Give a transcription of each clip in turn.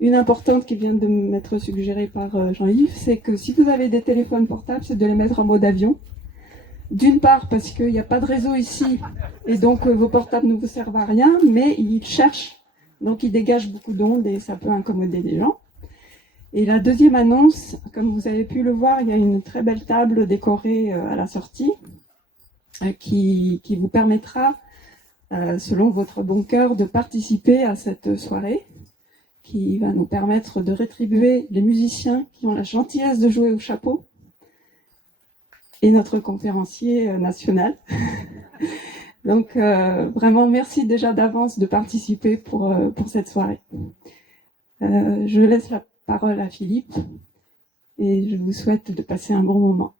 Une importante qui vient de m'être suggérée par Jean-Yves, c'est que si vous avez des téléphones portables, c'est de les mettre en mode avion. D'une part parce qu'il n'y a pas de réseau ici, et donc vos portables ne vous servent à rien, mais ils cherchent, donc ils dégagent beaucoup d'ondes et ça peut incommoder les gens. Et la deuxième annonce, comme vous avez pu le voir, il y a une très belle table décorée à la sortie qui vous permettra, selon votre bon cœur, de participer à cette soirée qui va nous permettre de rétribuer les musiciens qui ont la gentillesse de jouer au chapeau et notre conférencier national. Donc vraiment merci déjà d'avance de participer pour cette soirée. Je laisse la parole à Philippe et je vous souhaite de passer un bon moment.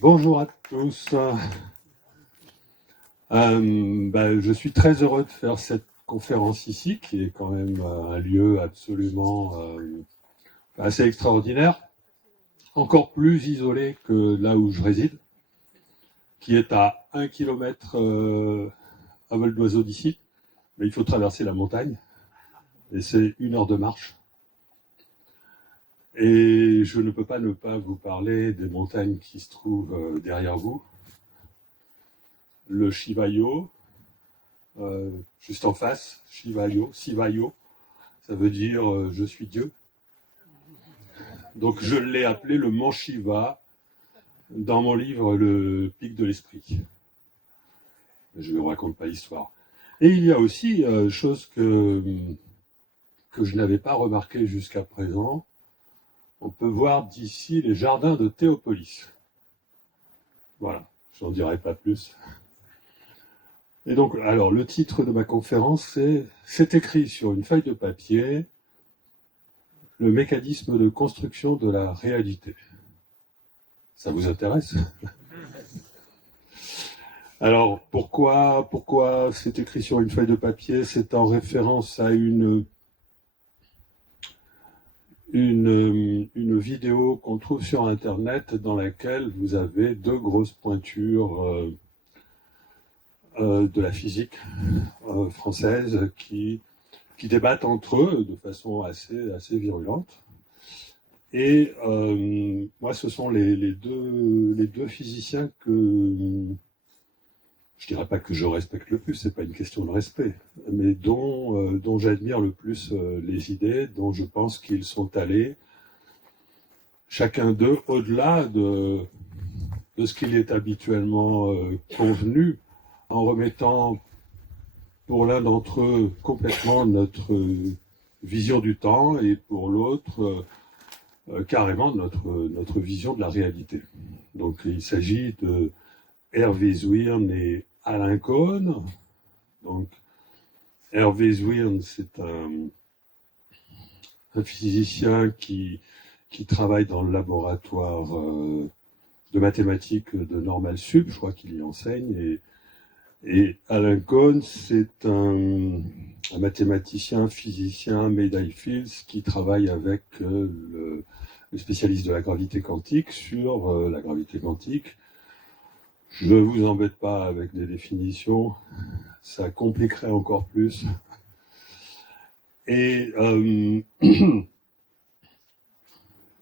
Bonjour à tous. Je suis très heureux de faire cette conférence ici, qui est quand même un lieu absolument assez extraordinaire, encore plus isolé que là où je réside, qui est à 1 kilomètre à vol d'oiseau d'ici, mais il faut traverser la montagne, et c'est 1 heure de marche. Et je ne peux pas ne pas vous parler des montagnes qui se trouvent derrière vous. Le Shivayo, juste en face, Shivayo, ça veut dire je suis Dieu. Donc je l'ai appelé le mont Shiva dans mon livre Le Pic de l'Esprit. Je ne vous raconte pas l'histoire. Et il y a aussi chose que je n'avais pas remarqué jusqu'à présent. On peut voir d'ici les jardins de Théopolis. Voilà, je n'en dirai pas plus. Et donc, alors, le titre de ma conférence, c'est écrit sur une feuille de papier, le mécanisme de construction de la réalité. Ça vous intéresse? Alors, pourquoi c'est écrit sur une feuille de papier? C'est en référence à une vidéo qu'on trouve sur Internet dans laquelle vous avez 2 grosses pointures de la physique française qui débattent entre eux de façon assez virulente. Et moi, ce sont les deux physiciens que je dirais pas que je respecte le plus, c'est pas une question de respect, mais dont j'admire le plus les idées, dont je pense qu'ils sont allés, chacun d'eux, au-delà de ce qu'il est habituellement convenu, en remettant pour l'un d'entre eux complètement notre vision du temps et pour l'autre carrément notre vision de la réalité. Donc il s'agit de Hervé Zwirn et Alain Cohen. Donc Hervé Zwirn, c'est un physicien qui travaille dans le laboratoire de mathématiques de Normal Sup, je crois qu'il y enseigne, et Alain Cohen, c'est un mathématicien, physicien, médaille Fields, qui travaille avec le spécialiste de la gravité quantique sur la gravité quantique. Je ne vous embête pas avec des définitions, ça compliquerait encore plus. Et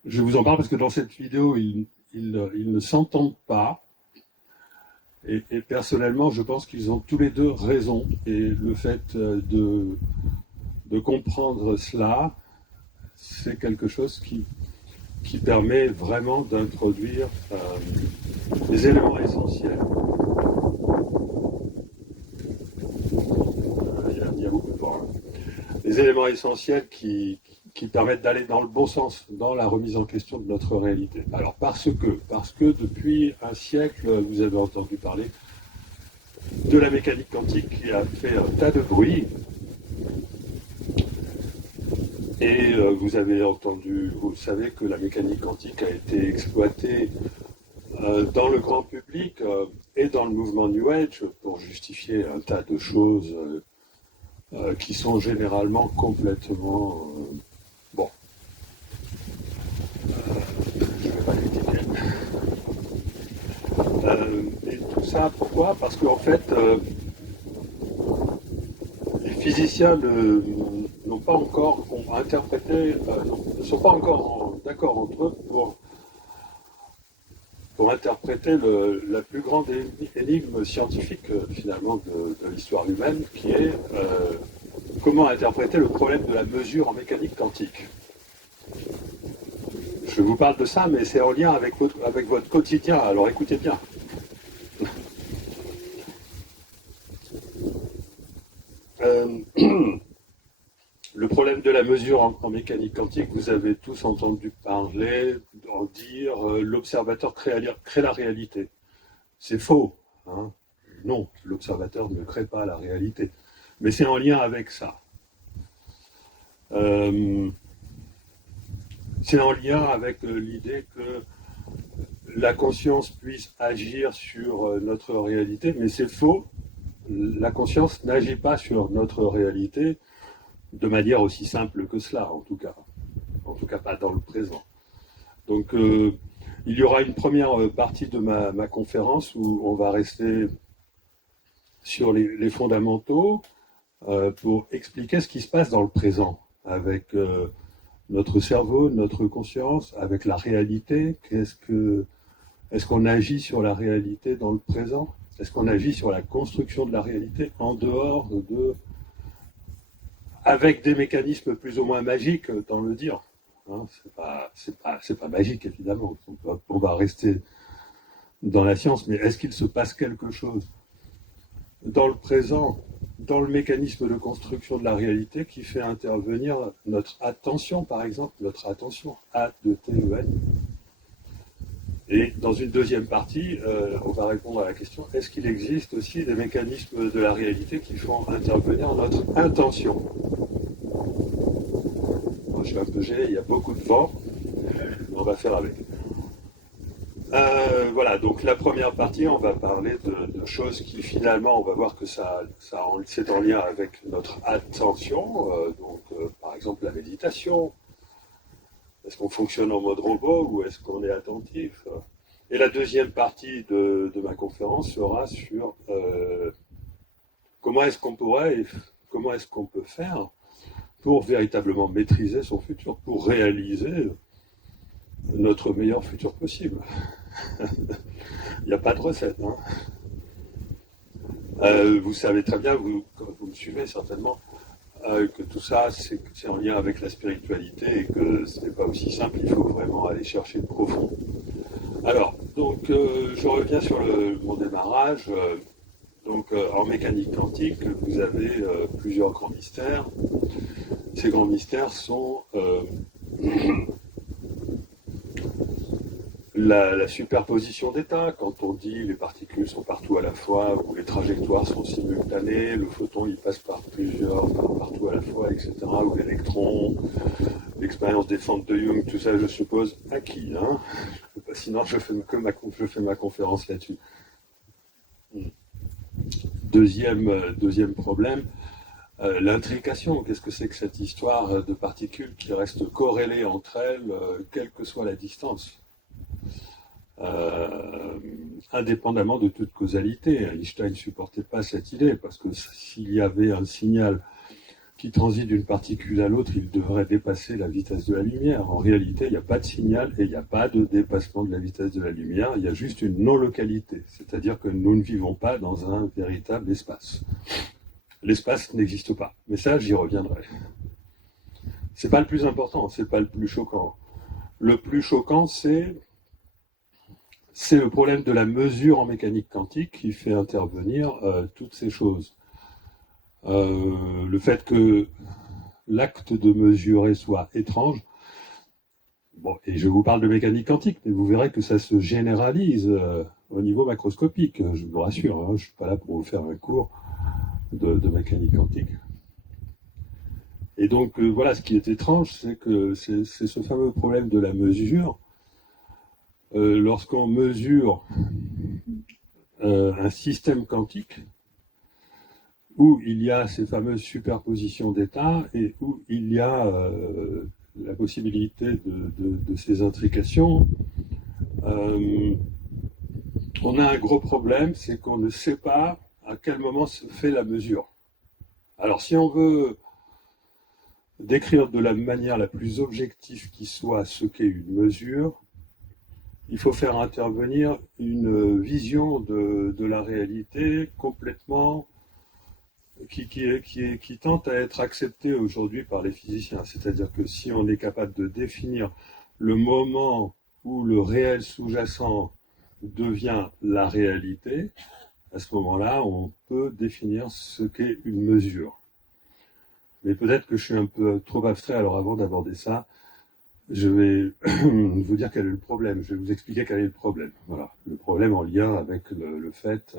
je vous en parle parce que dans cette vidéo, ils ne s'entendent pas. Et personnellement, je pense qu'ils ont tous les deux raison. Et le fait de comprendre cela, c'est quelque chose qui permet vraiment d'introduire des éléments essentiels. Il y a beaucoup de vent. Des éléments essentiels qui permettent d'aller dans le bon sens, dans la remise en question de notre réalité. Alors parce que depuis un siècle, vous avez entendu parler de la mécanique quantique qui a fait un tas de bruit. Et vous savez que la mécanique quantique a été exploitée dans le grand public et dans le mouvement New Age pour justifier un tas de choses qui sont généralement complètement... bon. Je ne vais pas critiquer. Et tout ça, pourquoi? Parce qu'en fait, physiciens n'ont pas encore interprété, ne sont pas encore d'accord entre eux pour interpréter la plus grande énigme scientifique finalement de l'histoire humaine, qui est comment interpréter le problème de la mesure en mécanique quantique. Je vous parle de ça, mais c'est en lien avec votre quotidien, alors écoutez bien. Le problème de la mesure en mécanique quantique, vous avez tous entendu parler, dire l'observateur crée la réalité. C'est faux. Hein. Non, l'observateur ne crée pas la réalité. Mais c'est en lien avec ça. C'est en lien avec l'idée que la conscience puisse agir sur notre réalité, mais c'est faux. La conscience n'agit pas sur notre réalité de manière aussi simple que cela, en tout cas pas dans le présent. Donc il y aura une première partie de ma conférence où on va rester sur les fondamentaux pour expliquer ce qui se passe dans le présent avec notre cerveau, notre conscience, avec la réalité. Est-ce qu'on agit sur la réalité dans le présent? Est-ce qu'on agit sur la construction de la réalité en dehors avec des mécanismes plus ou moins magiques dans le dire? Hein, c'est pas magique évidemment. On va rester dans la science, mais est-ce qu'il se passe quelque chose dans le présent, dans le mécanisme de construction de la réalité qui fait intervenir notre attention, par exemple, notre attention, A-T-E-N. Et dans une deuxième partie, on va répondre à la question, est-ce qu'il existe aussi des mécanismes de la réalité qui font intervenir notre intention? Moi, je suis un peu gêné, il y a beaucoup de vent, mais on va faire avec. Voilà, donc la première partie, on va parler de choses qui finalement, on va voir que c'est en lien avec notre attention, par exemple la méditation. Est-ce qu'on fonctionne en mode robot ou est-ce qu'on est attentif? Et la deuxième partie de ma conférence sera sur comment est-ce qu'on peut faire pour véritablement maîtriser son futur, pour réaliser notre meilleur futur possible. Il n'y a pas de recette. Hein. Vous savez très bien, vous me suivez certainement, que tout ça, c'est en lien avec la spiritualité et que ce n'est pas aussi simple, il faut vraiment aller chercher de profond. Alors, donc, je reviens sur mon démarrage. En mécanique quantique, vous avez plusieurs grands mystères. Ces grands mystères sont la superposition d'états, quand on dit les particules sont partout à la fois, ou les trajectoires sont simultanées, le photon il passe partout à la fois, etc., ou l'électron, l'expérience des fentes de Jung, tout ça je suppose acquis, hein. Sinon je fais ma conférence là-dessus. Deuxième problème, l'intrication. Qu'est-ce que c'est que cette histoire de particules qui restent corrélées entre elles, quelle que soit la distance, indépendamment de toute causalité? Einstein ne supportait pas cette idée, parce que s'il y avait un signal qui transite d'une particule à l'autre, il devrait dépasser la vitesse de la lumière. En réalité, il n'y a pas de signal et il n'y a pas de dépassement de la vitesse de la lumière, il y a juste une non-localité, c'est-à-dire que nous ne vivons pas dans un véritable espace. L'espace n'existe pas, mais ça, j'y reviendrai. C'est pas le plus important, c'est pas le plus choquant. Le plus choquant, c'est le problème de la mesure en mécanique quantique qui fait intervenir toutes ces choses. Le fait que l'acte de mesurer soit étrange, bon, et je vous parle de mécanique quantique, mais vous verrez que ça se généralise au niveau macroscopique, je vous rassure, hein, je ne suis pas là pour vous faire un cours de mécanique quantique. Et donc voilà, ce qui est étrange, c'est que c'est ce fameux problème de la mesure. Lorsqu'on mesure un système quantique, où il y a ces fameuses superpositions d'états et où il y a la possibilité de ces intrications, on a un gros problème, c'est qu'on ne sait pas à quel moment se fait la mesure. Alors si on veut décrire de la manière la plus objective qui soit ce qu'est une mesure, il faut faire intervenir une vision de la réalité complètement qui tente à être acceptée aujourd'hui par les physiciens. C'est-à-dire que si on est capable de définir le moment où le réel sous-jacent devient la réalité, à ce moment-là, on peut définir ce qu'est une mesure. Mais peut-être que je suis un peu trop abstrait, alors avant d'aborder ça, je vais vous dire quel est le problème. Je vais vous expliquer quel est le problème. Voilà, le problème en lien avec le fait,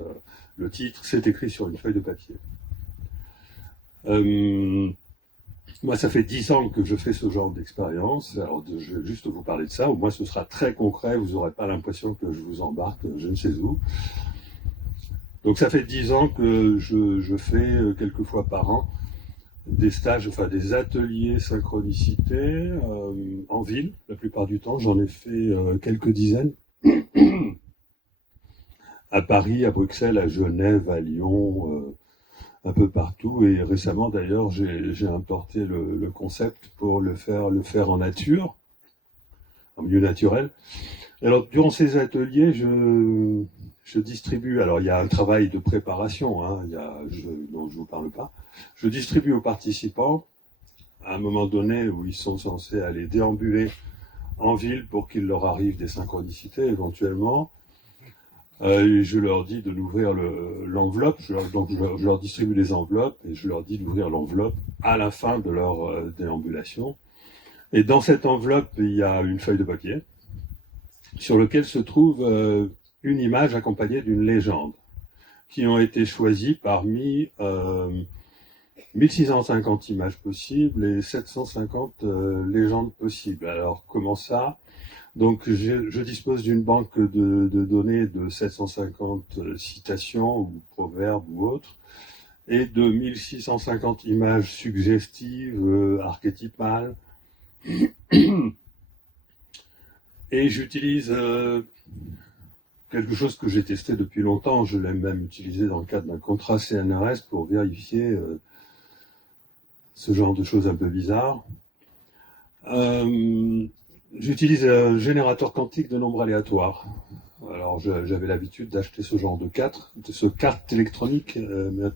le titre, c'est écrit sur une feuille de papier. Moi, ça fait 10 ans que je fais ce genre d'expérience. Alors, je vais juste vous parler de ça. Au moins, ce sera très concret. Vous n'aurez pas l'impression que je vous embarque je ne sais où. Donc, ça fait 10 ans que je fais quelques fois par an des stages, enfin des ateliers synchronicité en ville. La plupart du temps, j'en ai fait quelques dizaines. À Paris, à Bruxelles, à Genève, à Lyon, un peu partout. Et récemment, d'ailleurs, j'ai importé le concept pour le faire en nature, en milieu naturel. Et alors, durant ces ateliers, je distribue. Alors, il y a un travail de préparation, hein, dont je vous parle pas. Je distribue aux participants à un moment donné où ils sont censés aller déambuler en ville pour qu'il leur arrive des synchronicités éventuellement. Je leur dis de l'ouvrir l'enveloppe, donc je leur distribue les enveloppes et je leur dis d'ouvrir l'enveloppe à la fin de leur déambulation. Et dans cette enveloppe, il y a une feuille de papier sur laquelle se trouve une image accompagnée d'une légende qui ont été choisies parmi 1650 images possibles et 750 légendes possibles. Alors comment ça ? Donc je dispose d'une banque de données de 750 citations ou proverbes ou autres et de 1650 images suggestives, archétypales. Et j'utilise quelque chose que j'ai testé depuis longtemps, je l'ai même utilisé dans le cadre d'un contrat CNRS pour vérifier ce genre de choses un peu bizarres. J'utilise un générateur quantique de nombres aléatoires. Alors j'avais l'habitude d'acheter ce genre de carte électronique.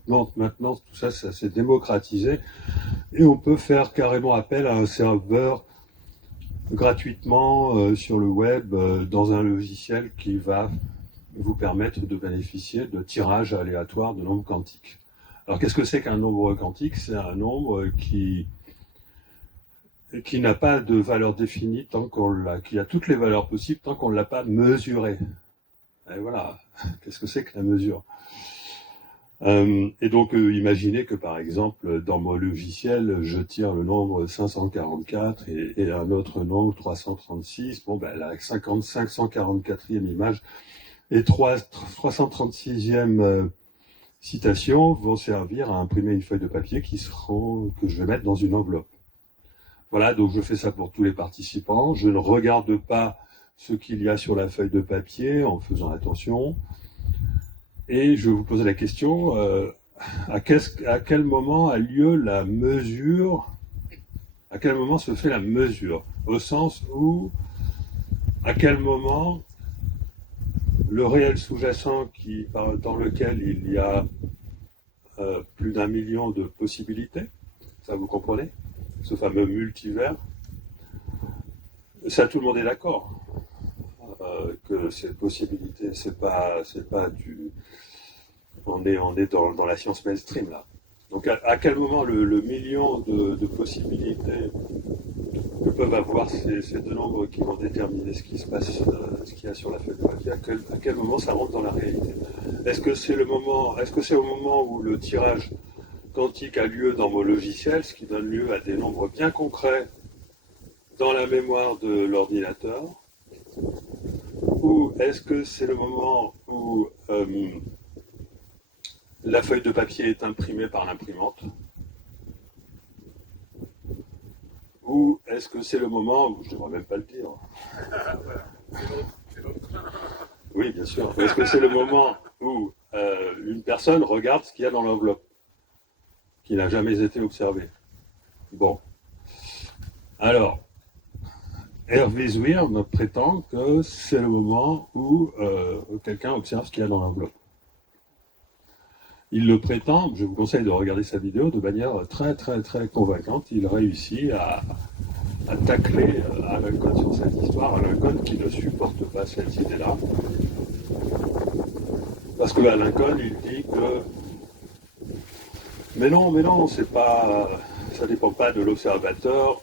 Maintenant tout ça s'est démocratisé et on peut faire carrément appel à un serveur gratuitement sur le web dans un logiciel qui va vous permettre de bénéficier de tirages aléatoires de nombres quantiques. Alors qu'est-ce que c'est qu'un nombre quantique ? C'est un nombre qui n'a pas de valeur définie tant qui a toutes les valeurs possibles tant qu'on ne l'a pas mesuré. Et voilà, qu'est-ce que c'est que la mesure ? Et donc, imaginez que par exemple, dans mon logiciel, je tire le nombre 544 et un autre nombre 336. Bon, ben la 544e image et 336e citation vont servir à imprimer une feuille de papier que je vais mettre dans une enveloppe. Voilà, donc je fais ça pour tous les participants. Je ne regarde pas ce qu'il y a sur la feuille de papier en faisant attention. Et je vais vous poser la question, à quel moment a lieu la mesure ? À quel moment se fait la mesure ? Au sens où, à quel moment le réel sous-jacent dans lequel il y a plus d'1 million de possibilités, ça vous comprenez ? Ce fameux multivers, ça tout le monde est d'accord que ces possibilités, c'est pas du, on est dans la science mainstream là. Donc à quel moment le million de possibilités que peuvent avoir ces deux nombres qui vont déterminer ce qui se passe, ce qu'il y a sur la feuille de papier, à quel moment ça rentre dans la réalité ? Est-ce que c'est au moment où le tirage quantique a lieu dans mon logiciel, ce qui donne lieu à des nombres bien concrets dans la mémoire de l'ordinateur, ou est-ce que c'est le moment où la feuille de papier est imprimée par l'imprimante, ou est-ce que c'est le moment où, je ne devrais même pas le dire, oui bien sûr, est-ce que c'est le moment où une personne regarde ce qu'il y a dans l'enveloppe ? qui n'a jamais été observé. Bon. Alors, Hervé Zwirn prétend que c'est le moment où quelqu'un observe ce qu'il y a dans l'enveloppe. Il le prétend, je vous conseille de regarder sa vidéo de manière très très très convaincante. Il réussit à tacler Alan Cohn sur cette histoire, Alan Cohn qui ne supporte pas cette idée-là. Parce que Alan Cohn, il dit que mais non, c'est pas, ça dépend pas de l'observateur,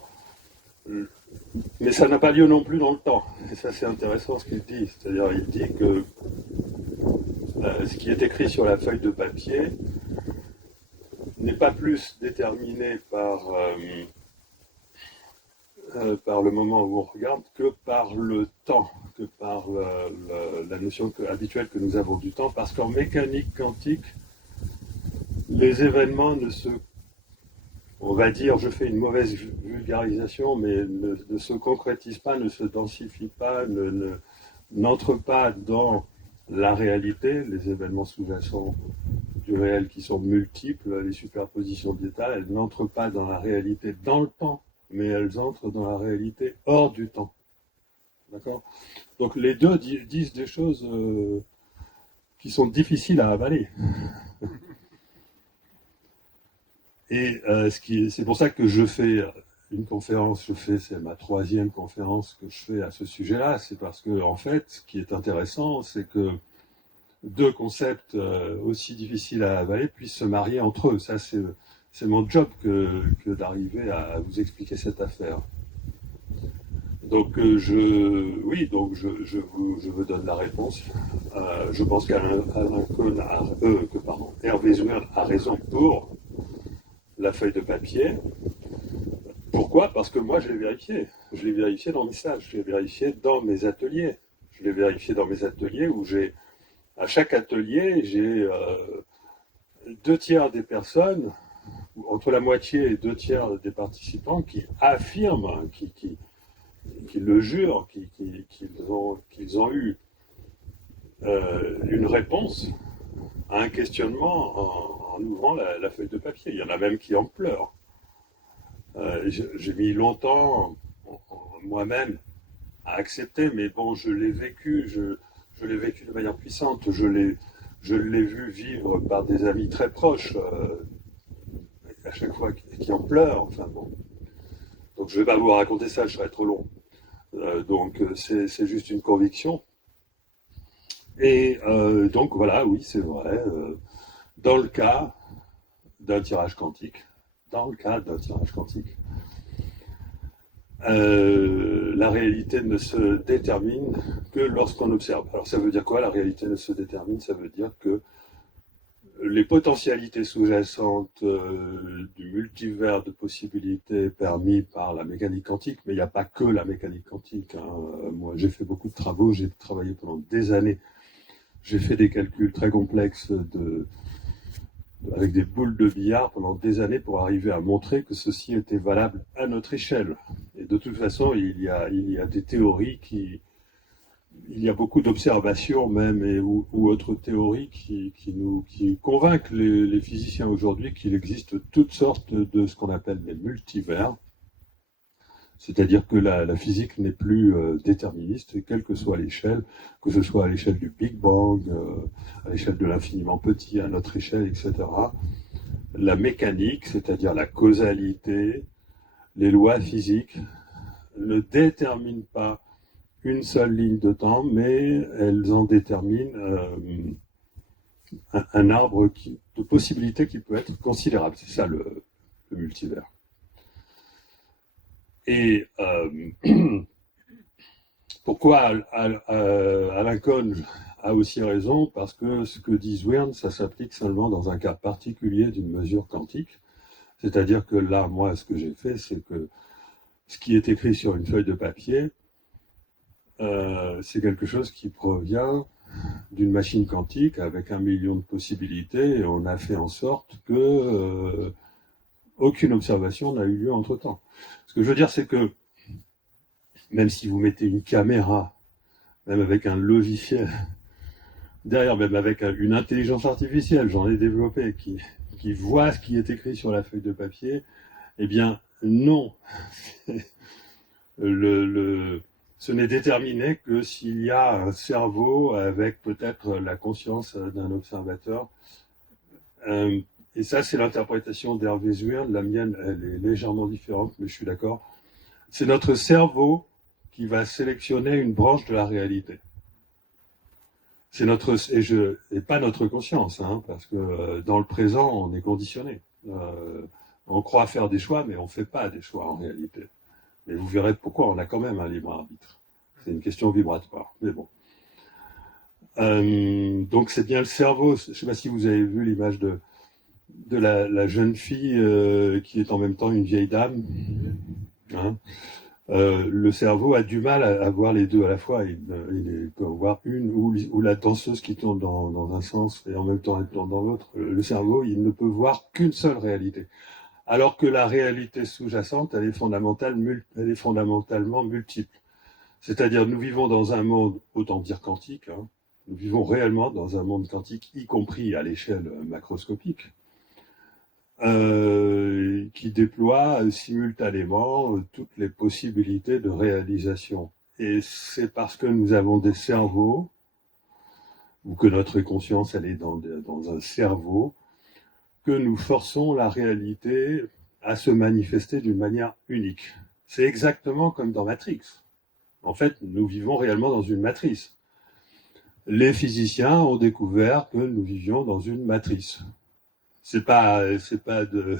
mais ça n'a pas lieu non plus dans le temps. Et ça, c'est intéressant ce qu'il dit. C'est-à-dire, il dit que ce qui est écrit sur la feuille de papier n'est pas plus déterminé par le moment où on regarde que par le temps, que par la notion habituelle que nous avons du temps, parce qu'en mécanique quantique, les événements on va dire, je fais une mauvaise vulgarisation, mais ne se concrétisent pas, ne se densifient pas, n'entrent pas dans la réalité. Les événements sous-jacents du réel qui sont multiples, les superpositions d'états, elles n'entrent pas dans la réalité dans le temps, mais elles entrent dans la réalité hors du temps. D'accord ? Donc les deux disent des choses qui sont difficiles à avaler. Et c'est pour ça que je fais une conférence, c'est ma 3e conférence que je fais à ce sujet-là, c'est parce que, en fait, ce qui est intéressant, c'est que 2 concepts aussi difficiles à avaler puissent se marier entre eux. Ça, c'est mon job que d'arriver à vous expliquer cette affaire. Donc, je vous donne la réponse. Je pense Hervé Zwirn a raison pour la feuille de papier. Pourquoi ? Parce que moi, je l'ai vérifié. Je l'ai vérifié dans mes stages, je l'ai vérifié dans mes ateliers. Je l'ai vérifié dans mes ateliers où à chaque atelier, j'ai 2/3 des personnes, entre la moitié et 2/3 des participants qui affirment, qui le jurent, qu'ils ont eu une réponse à un questionnement en ouvrant la feuille de papier. Il y en a même qui en pleurent. J'ai mis longtemps, moi-même, à accepter, mais bon, je l'ai vécu, je l'ai vécu de manière puissante, je l'ai vu vivre par des amis très proches, à chaque fois qui en pleurent, enfin bon. Donc je ne vais pas vous raconter ça, je serais trop long. Donc c'est juste une conviction. Et donc voilà, oui, c'est vrai, dans le cas d'un tirage quantique, la réalité ne se détermine que lorsqu'on observe. Alors ça veut dire quoi, la réalité ne se détermine ? Ça veut dire que les potentialités sous-jacentes du multivers de possibilités permis par la mécanique quantique, mais il n'y a pas que la mécanique quantique. Moi, j'ai fait beaucoup de travaux, j'ai travaillé pendant des années. J'ai fait des calculs très complexes avec des boules de billard pendant des années pour arriver à montrer que ceci était valable à notre échelle. Et de toute façon, il y a des théories il y a beaucoup d'observations même ou autres théories qui convainquent les physiciens aujourd'hui qu'il existe toutes sortes de ce qu'on appelle des multivers. C'est-à-dire que la physique n'est plus déterministe, quelle que soit l'échelle, que ce soit à l'échelle du Big Bang, à l'échelle de l'infiniment petit, à notre échelle, etc. La mécanique, c'est-à-dire la causalité, les lois physiques, ne déterminent pas une seule ligne de temps, mais elles en déterminent un arbre de possibilités qui peut être considérable. C'est ça le multivers. Et pourquoi Alan Cohn a aussi raison ? Parce que ce que dit Zwirn, ça s'applique seulement dans un cas particulier d'une mesure quantique. C'est-à-dire que là, moi, ce que j'ai fait, c'est que ce qui est écrit sur une feuille de papier, c'est quelque chose qui provient d'une machine quantique avec 1 million de possibilités, et on a fait en sorte que aucune observation n'a eu lieu entre-temps. Ce que je veux dire, c'est que même si vous mettez une caméra, même avec un logiciel, derrière, même avec une intelligence artificielle, j'en ai développé, qui qui voit ce qui est écrit sur la feuille de papier. Eh bien, non. Ce n'est déterminé que s'il y a un cerveau avec peut-être la conscience d'un observateur. Et ça, c'est l'interprétation d'Hervé Zwirn. La mienne, elle est légèrement différente, mais je suis d'accord. C'est notre cerveau qui va sélectionner une branche de la réalité. C'est notre et pas notre conscience, hein, parce que dans le présent, on est conditionné. On croit faire des choix, mais on ne fait pas des choix en réalité. Et vous verrez pourquoi on a quand même un libre arbitre. C'est une question vibratoire, mais bon. Donc c'est bien le cerveau. Je ne sais pas si vous avez vu l'image de la jeune fille qui est en même temps une vieille dame. Hein. Le cerveau a du mal à voir les deux à la fois. Il peut voir une ou la danseuse qui tourne dans un sens et en même temps elle tourne dans l'autre. Le cerveau, il ne peut voir qu'une seule réalité. Alors que la réalité sous-jacente, elle est fondamentalement multiple. C'est-à-dire, nous vivons dans un monde, autant dire quantique, hein, nous vivons réellement dans un monde quantique, y compris à l'échelle macroscopique, qui déploie simultanément toutes les possibilités de réalisation. Et c'est parce que nous avons des cerveaux, ou que notre conscience, elle est dans un cerveau, que nous forçons la réalité à se manifester d'une manière unique. C'est exactement comme dans Matrix. En fait, nous vivons réellement dans une matrice. Les physiciens ont découvert que nous vivions dans une matrice. C'est pas de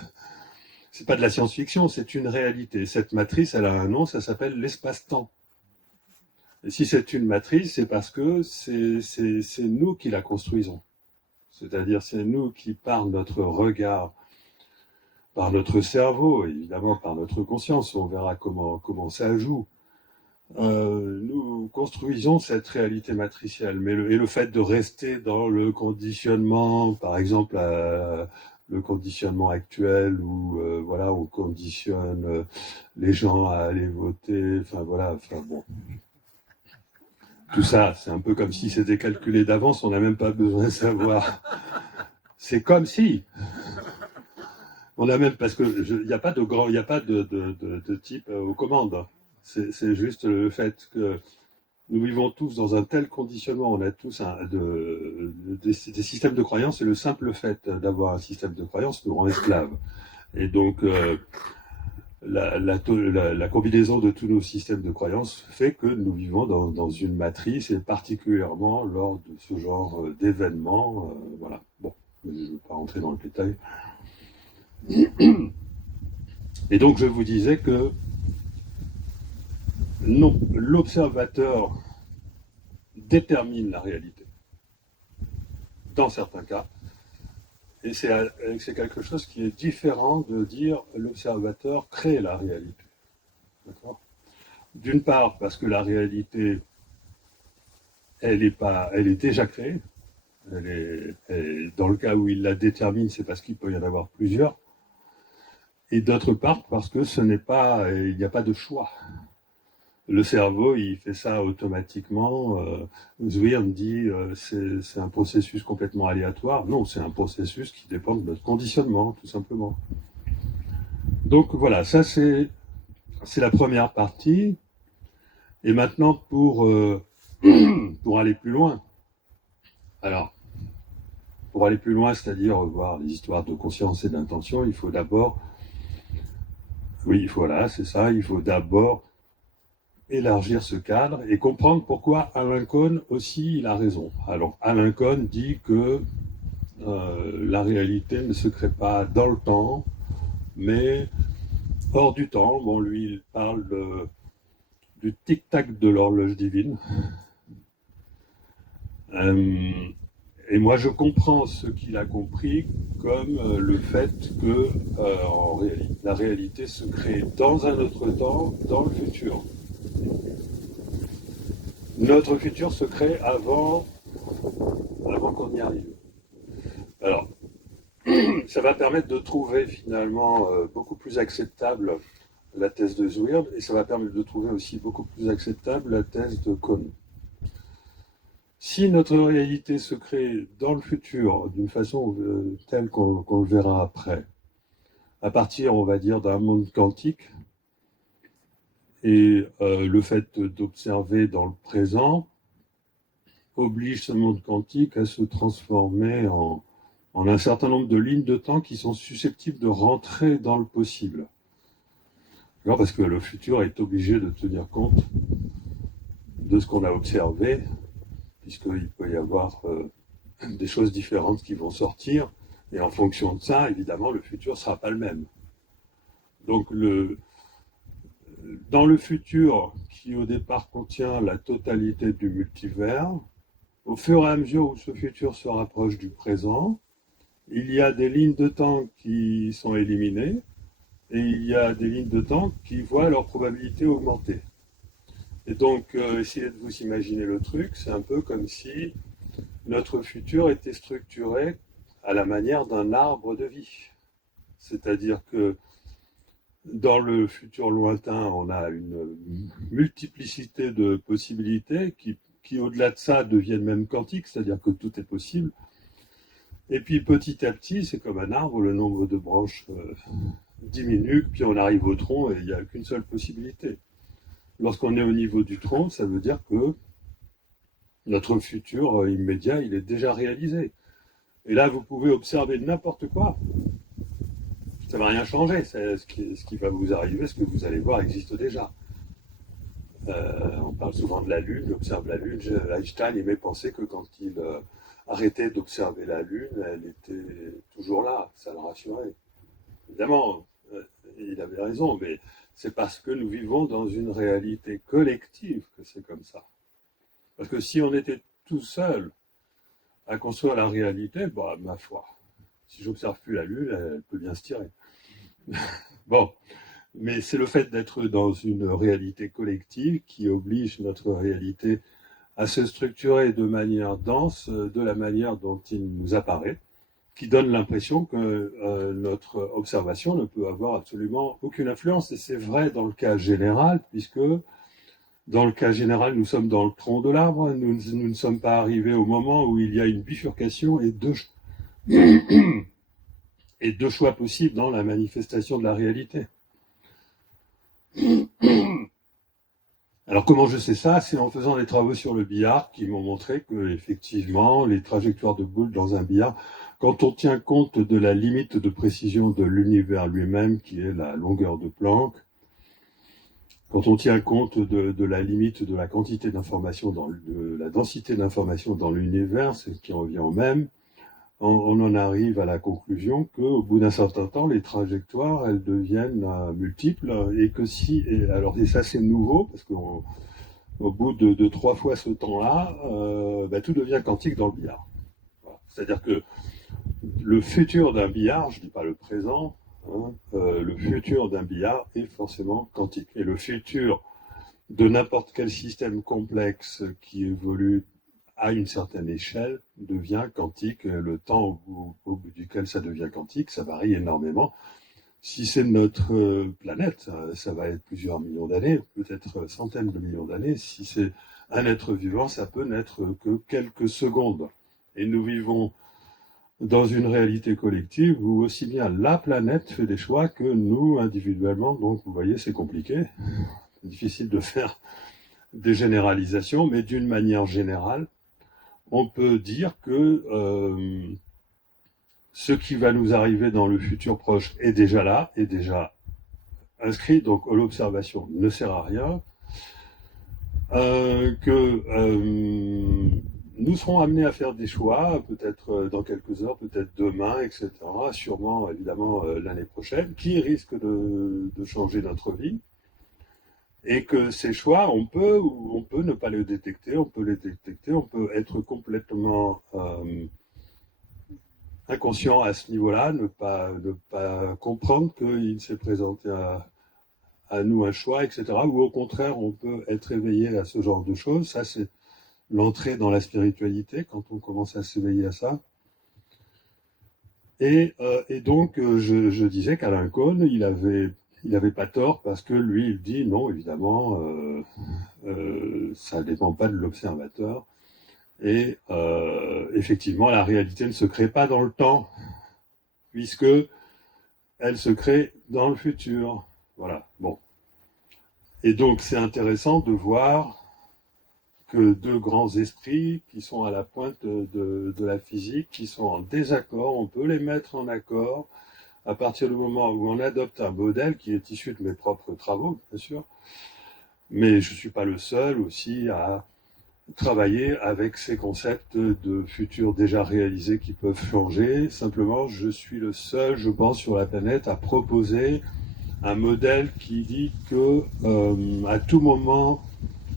la science-fiction, c'est une réalité. Cette matrice, elle a un nom, ça s'appelle l'espace-temps. Et si c'est une matrice, c'est parce que c'est nous qui la construisons. C'est-à-dire, c'est nous qui, par notre regard, par notre cerveau, évidemment par notre conscience, on verra comment ça joue, nous construisons cette réalité matricielle. Et le fait de rester dans le conditionnement, par exemple, le conditionnement actuel où voilà, on conditionne les gens à aller voter, bon. Tout ça, c'est un peu comme si c'était calculé d'avance, on n'a même pas besoin de savoir. C'est comme si. On a même, parce que il n'y a pas de type aux commandes. C'est juste le fait que nous vivons tous dans un tel conditionnement, on a tous des systèmes de croyances, et le simple fait d'avoir un système de croyances nous rend esclaves. Et donc, la combinaison de tous nos systèmes de croyances fait que nous vivons dans une matrice, et particulièrement lors de ce genre d'événements. Voilà. Bon, je ne vais pas rentrer dans le détail. Et donc, je vous disais que non, l'observateur détermine la réalité, dans certains cas, et c'est quelque chose qui est différent de dire l'observateur crée la réalité. D'accord ? D'une part, parce que la réalité, elle est déjà créée. Dans le cas où il la détermine, c'est parce qu'il peut y en avoir plusieurs. Et d'autre part, parce que il n'y a pas de choix. Le cerveau, il fait ça automatiquement. Zwirn dit c'est un processus complètement aléatoire. Non, c'est un processus qui dépend de notre conditionnement, tout simplement. Donc voilà, ça c'est la première partie. Et maintenant, pour aller plus loin. Alors, pour aller plus loin, c'est-à-dire voir les histoires de conscience et d'intention, il faut d'abord... Oui, voilà, c'est ça. Il faut d'abord élargir ce cadre et comprendre pourquoi Alain Cohn aussi il a raison. Alors Alain Cohn dit que la réalité ne se crée pas dans le temps, mais hors du temps. Bon, lui il parle du tic-tac de l'horloge divine. Et moi je comprends ce qu'il a compris comme le fait que la réalité se crée dans un autre temps, dans le futur. Notre futur se crée avant qu'on y arrive. Alors, ça va permettre de trouver finalement beaucoup plus acceptable la thèse de Zwirn, et ça va permettre de trouver aussi beaucoup plus acceptable la thèse de Cohn. Si notre réalité se crée dans le futur d'une façon telle qu'on le verra après, à partir, on va dire, d'un monde quantique, et le fait d'observer dans le présent oblige ce monde quantique à se transformer en un certain nombre de lignes de temps qui sont susceptibles de rentrer dans le possible. Alors, parce que le futur est obligé de tenir compte de ce qu'on a observé, puisqu'il peut y avoir des choses différentes qui vont sortir, et en fonction de ça, évidemment, le futur ne sera pas le même. Donc, dans le futur, qui au départ contient la totalité du multivers, au fur et à mesure où ce futur se rapproche du présent, il y a des lignes de temps qui sont éliminées, et il y a des lignes de temps qui voient leur probabilité augmenter. Et donc, essayez de vous imaginer le truc, c'est un peu comme si notre futur était structuré à la manière d'un arbre de vie. C'est-à-dire que dans le futur lointain, on a une multiplicité de possibilités qui au-delà de ça, deviennent même quantiques, c'est-à-dire que tout est possible. Et puis petit à petit, c'est comme un arbre, le nombre de branches diminue, puis on arrive au tronc et il n'y a qu'une seule possibilité. Lorsqu'on est au niveau du tronc, ça veut dire que notre futur immédiat, il est déjà réalisé. Et là, vous pouvez observer n'importe quoi. Ça ne va rien changer. Ce qui va vous arriver, ce que vous allez voir existe déjà. On parle souvent de la Lune, il observe la Lune. Einstein aimait penser que quand il arrêtait d'observer la Lune, elle était toujours là. Ça le rassurait. Évidemment, il avait raison, mais c'est parce que nous vivons dans une réalité collective que c'est comme ça. Parce que si on était tout seul à construire la réalité, bah, ma foi, si j'observe plus la Lune, elle peut bien se tirer. Bon, mais c'est le fait d'être dans une réalité collective qui oblige notre réalité à se structurer de manière dense, de la manière dont il nous apparaît, qui donne l'impression que notre observation ne peut avoir absolument aucune influence. Et c'est vrai dans le cas général, puisque dans le cas général, nous sommes dans le tronc de l'arbre, nous ne sommes pas arrivés au moment où il y a une bifurcation et deux choix possibles dans la manifestation de la réalité. Alors comment je sais ça? C'est en faisant des travaux sur le billard qui m'ont montré que effectivement les trajectoires de boules dans un billard, quand on tient compte de la limite de précision de l'univers lui-même, qui est la longueur de Planck, quand on tient compte de la limite de la quantité d'informations, de la densité d'informations dans l'univers, ce qui revient au même, on en arrive à la conclusion qu'au bout d'un certain temps, les trajectoires, elles deviennent multiples, et que et ça c'est nouveau, parce qu'au bout de 3 fois ce temps-là, tout devient quantique dans le billard. Voilà. C'est-à-dire que le futur d'un billard, je ne dis pas le présent, le futur d'un billard est forcément quantique. Et le futur de n'importe quel système complexe qui évolue à une certaine échelle devient quantique. Le temps au bout duquel ça devient quantique, ça varie énormément. Si c'est notre planète, ça va être plusieurs millions d'années, peut-être centaines de millions d'années. Si c'est un être vivant, ça peut n'être que quelques secondes. Et nous vivons dans une réalité collective où aussi bien la planète fait des choix que nous individuellement. Donc vous voyez, c'est compliqué. C'est difficile de faire des généralisations, mais d'une manière générale, on peut dire que ce qui va nous arriver dans le futur proche est déjà là, est déjà inscrit, donc l'observation ne sert à rien, nous serons amenés à faire des choix, peut-être dans quelques heures, peut-être demain, etc., sûrement évidemment l'année prochaine, qui risquent de changer notre vie. Et que ces choix, on peut ou on peut ne pas les détecter, on peut les détecter, on peut être complètement inconscient à ce niveau-là, ne pas comprendre qu'il s'est présenté à nous un choix, etc. Ou au contraire, on peut être éveillé à ce genre de choses. Ça, c'est l'entrée dans la spiritualité, quand on commence à s'éveiller à ça. Et donc, je disais qu'Alain Cohn, il avait pas tort, parce que lui, il dit non, évidemment, ça ne dépend pas de l'observateur. Et effectivement, la réalité ne se crée pas dans le temps, puisque elle se crée dans le futur. Voilà. Bon. Et donc, c'est intéressant de voir que deux grands esprits qui sont à la pointe de la physique, qui sont en désaccord, on peut les mettre en accord à partir du moment où on adopte un modèle qui est issu de mes propres travaux, bien sûr, mais je ne suis pas le seul aussi à travailler avec ces concepts de futur déjà réalisés qui peuvent changer. Simplement, je suis le seul, je pense, sur la planète à proposer un modèle qui dit que à tout moment,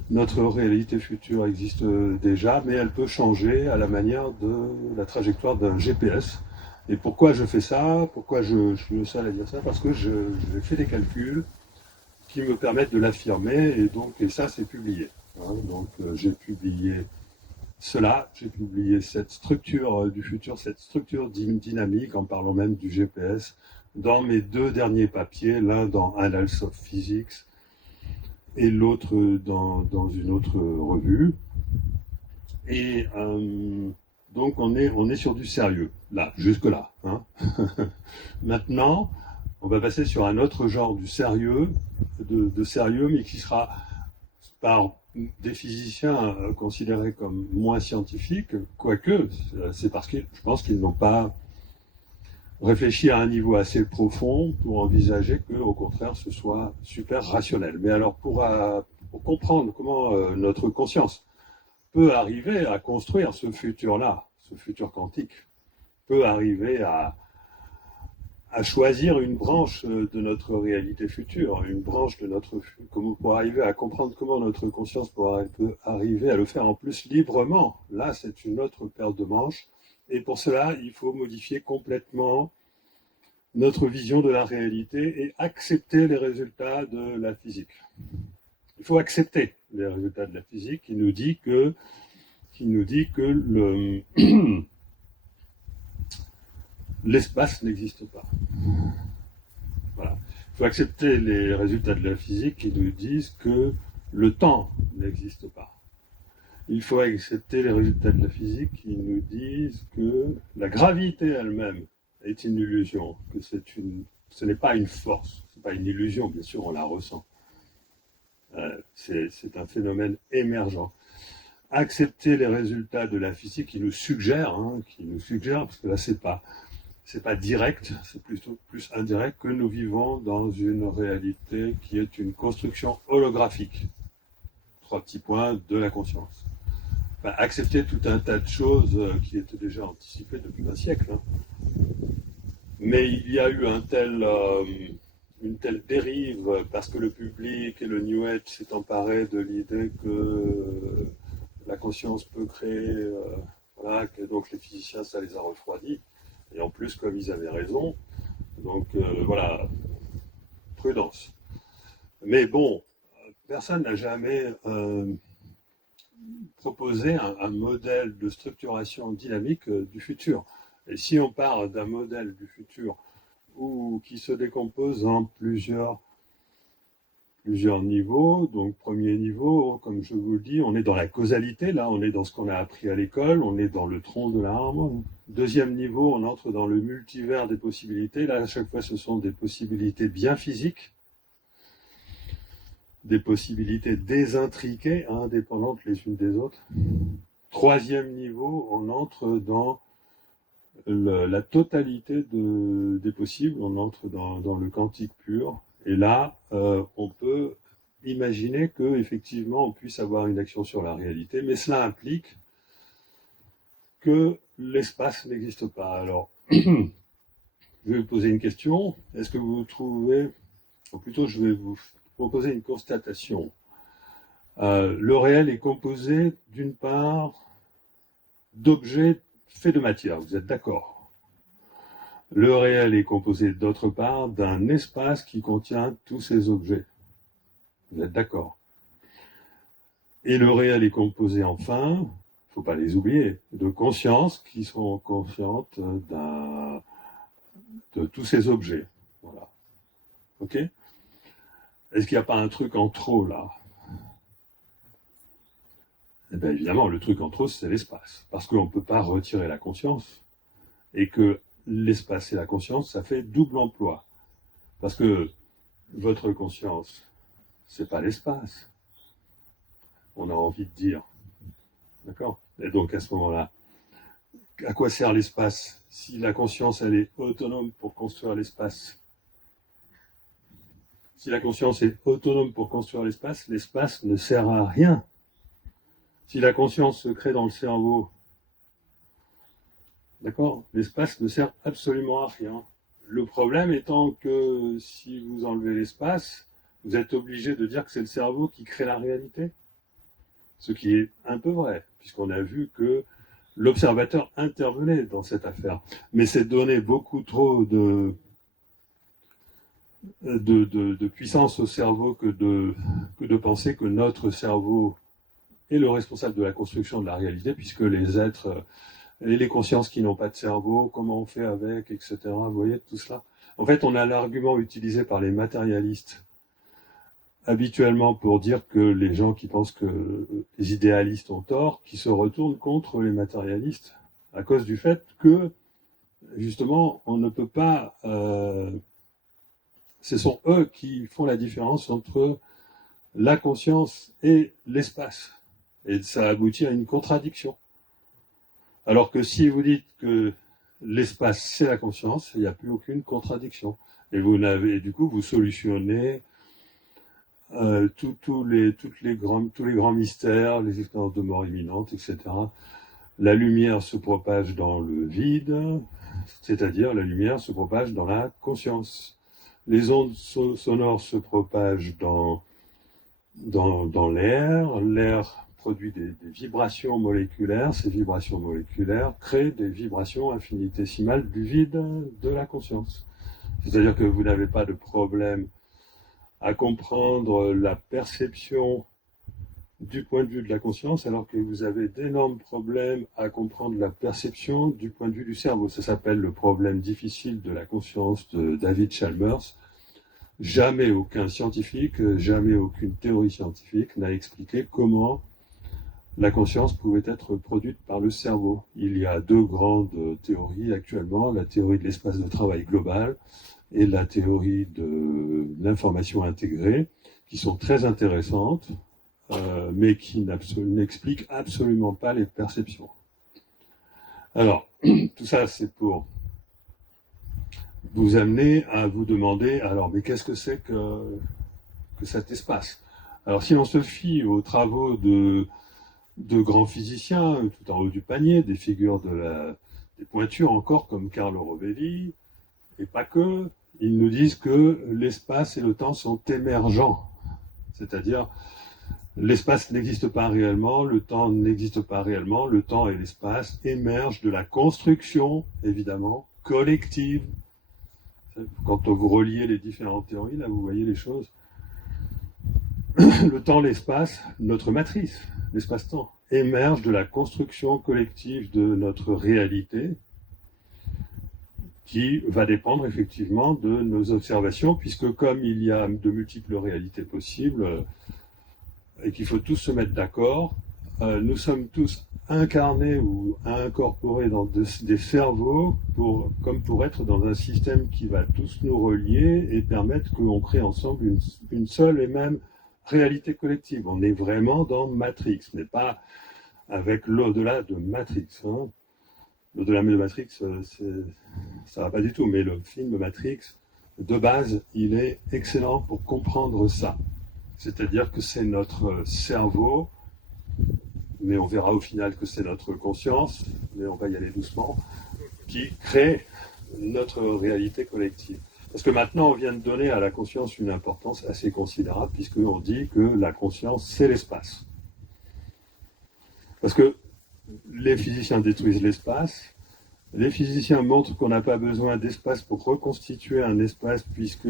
notre réalité future existe déjà, mais elle peut changer à la manière de la trajectoire d'un GPS. Et pourquoi je fais ça? Pourquoi je suis le seul à dire ça? Parce que j'ai fait des calculs qui me permettent de l'affirmer, et ça, c'est publié. Hein, donc, j'ai publié cela, j'ai publié cette structure du futur, cette structure dynamique, en parlant même du GPS, dans mes deux derniers papiers, l'un dans Annals of Physics et l'autre dans une autre revue. Et donc on est sur du sérieux, là, jusque-là. Hein. Maintenant, on va passer sur un autre genre du sérieux, de sérieux, mais qui sera par des physiciens considérés comme moins scientifiques, quoique, c'est parce que je pense qu'ils n'ont pas réfléchi à un niveau assez profond pour envisager que, au contraire, ce soit super rationnel. Mais alors, pour comprendre comment notre conscience peut arriver à construire ce futur-là, ce futur quantique, peut arriver à choisir une branche de notre réalité future, une branche de notre, pour arriver à comprendre comment notre conscience peut arriver à le faire en plus librement. Là, c'est une autre paire de manches. Et pour cela, il faut modifier complètement notre vision de la réalité et accepter les résultats de la physique. Il faut accepter les résultats de la physique qui nous dit que l'espace n'existe pas. Voilà. Il faut accepter les résultats de la physique qui nous disent que le temps n'existe pas. Il faut accepter les résultats de la physique qui nous disent que la gravité elle-même est une illusion, que ce n'est pas une force, ce n'est pas une illusion, bien sûr, on la ressent. C'est un phénomène émergent. Accepter les résultats de la physique qui nous suggèrent, parce que là, c'est pas direct, c'est plutôt plus indirect, que nous vivons dans une réalité qui est une construction holographique. 3 petits points de la conscience. Enfin, accepter tout un tas de choses qui étaient déjà anticipées depuis un siècle. Hein. Mais il y a eu une telle dérive parce que le public et le New Age s'est emparé de l'idée que la conscience peut créer, voilà, que donc les physiciens, ça les a refroidis. Et en plus, comme ils avaient raison, donc voilà, prudence. Mais bon, personne n'a jamais proposé un modèle de structuration dynamique du futur. Et si on part d'un modèle du futur qui se décompose en plusieurs niveaux. Donc, premier niveau, comme je vous le dis, on est dans la causalité. Là, on est dans ce qu'on a appris à l'école. On est dans le tronc de l'arbre. Deuxième niveau, on entre dans le multivers des possibilités. Là, à chaque fois, ce sont des possibilités bien physiques, des possibilités désintriquées, indépendantes les unes des autres. Troisième niveau, on entre dans la totalité des possibles. On entre dans le quantique pur. Et là, on peut imaginer qu'effectivement, on puisse avoir une action sur la réalité, mais cela implique que l'espace n'existe pas. Alors, je vais vous poser une question. Est-ce que vous trouvez, ou plutôt je vais vous proposer une constatation. Le réel est composé d'une part d'objets faits de matière, vous êtes d'accord ? Le réel est composé d'autre part d'un espace qui contient tous ces objets. Vous êtes d'accord? Et le réel est composé enfin, il ne faut pas les oublier, de consciences qui sont conscientes de tous ces objets. Voilà. Ok? Est-ce qu'il n'y a pas un truc en trop là? Eh bien évidemment, le truc entre eux, c'est l'espace. Parce qu'on ne peut pas retirer la conscience. Et que l'espace et la conscience, ça fait double emploi. Parce que votre conscience, c'est pas l'espace. On a envie de dire. D'accord? Et donc à ce moment-là, à quoi sert l'espace si la conscience, elle est autonome pour construire l'espace? Si la conscience est autonome pour construire l'espace, l'espace ne sert à rien. Si la conscience se crée dans le cerveau, d'accord, l'espace ne sert absolument à rien. Le problème étant que si vous enlevez l'espace, vous êtes obligé de dire que c'est le cerveau qui crée la réalité. Ce qui est un peu vrai, puisqu'on a vu que l'observateur intervenait dans cette affaire. Mais c'est donner beaucoup trop de puissance au cerveau que de penser que notre cerveau est le responsable de la construction de la réalité, puisque les êtres et les consciences qui n'ont pas de cerveau, comment on fait avec, etc. Vous voyez tout cela. En fait, on a l'argument utilisé par les matérialistes habituellement pour dire que les gens qui pensent que les idéalistes ont tort, qui se retournent contre les matérialistes à cause du fait que, justement, on ne peut pas... ce sont eux qui font la différence entre la conscience et l'espace. Et ça aboutit à une contradiction. Alors que si vous dites que l'espace, c'est la conscience, il n'y a plus aucune contradiction. Et du coup, vous solutionnez tous les grands mystères, les expériences de mort imminente, etc. La lumière se propage dans le vide, c'est-à-dire la lumière se propage dans la conscience. Les ondes sonores se propagent dans l'air. L'air produit des vibrations moléculaires. Ces vibrations moléculaires créent des vibrations infinitésimales du vide de la conscience. C'est-à-dire que vous n'avez pas de problème à comprendre la perception du point de vue de la conscience, alors que vous avez d'énormes problèmes à comprendre la perception du point de vue du cerveau. Ça s'appelle le problème difficile de la conscience de David Chalmers. Jamais aucun scientifique, jamais aucune théorie scientifique n'a expliqué comment la conscience pouvait être produite par le cerveau. Il y a deux grandes théories actuellement, la théorie de l'espace de travail global et la théorie de l'information intégrée, qui sont très intéressantes, mais qui n'expliquent absolument pas les perceptions. Alors, tout ça, c'est pour vous amener à vous demander, alors, mais qu'est-ce que c'est que cet espace? Alors, si on se fie aux travaux de grands physiciens, tout en haut du panier, des figures des pointures encore, comme Carlo Rovelli, et pas que, ils nous disent que l'espace et le temps sont émergents. C'est-à-dire, l'espace n'existe pas réellement, le temps n'existe pas réellement, le temps et l'espace émergent de la construction, évidemment, collective. Quand vous reliez les différentes théories, là, vous voyez les choses. Le temps, l'espace, notre matrice, l'espace-temps, émerge de la construction collective de notre réalité, qui va dépendre effectivement de nos observations, puisque comme il y a de multiples réalités possibles, et qu'il faut tous se mettre d'accord, nous sommes tous incarnés ou incorporés dans des cerveaux comme pour être dans un système qui va tous nous relier et permettre qu'on crée ensemble une seule et même réalité collective. On est vraiment dans Matrix, mais pas avec l'au-delà de Matrix. Hein. L'au-delà de Matrix, ça va pas du tout, mais le film Matrix, de base, il est excellent pour comprendre ça. C'est-à-dire que c'est notre cerveau, mais on verra au final que c'est notre conscience, mais on va y aller doucement, qui crée notre réalité collective. Parce que maintenant, on vient de donner à la conscience une importance assez considérable, puisqu'on dit que la conscience, c'est l'espace. Parce que les physiciens détruisent l'espace, les physiciens montrent qu'on n'a pas besoin d'espace pour reconstituer un espace, puisque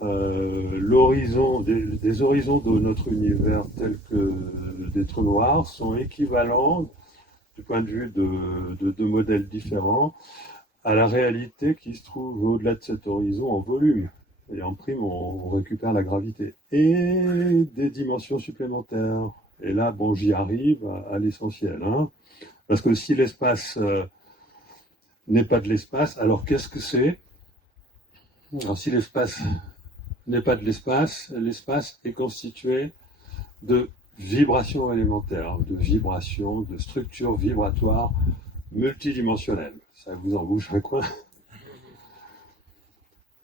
l'horizon, des horizons de notre univers, tels que des trous noirs, sont équivalents, du point de vue de deux modèles différents, à la réalité qui se trouve au-delà de cet horizon en volume. Et en prime, on récupère la gravité. Et des dimensions supplémentaires. Et là, bon, j'y arrive à l'essentiel. Hein. Parce que si l'espace n'est pas de l'espace, alors qu'est-ce que c'est? Alors si l'espace n'est pas de l'espace, l'espace est constitué de vibrations élémentaires, de vibrations, de structures vibratoires multidimensionnelles. Ça vous en bouge un coin.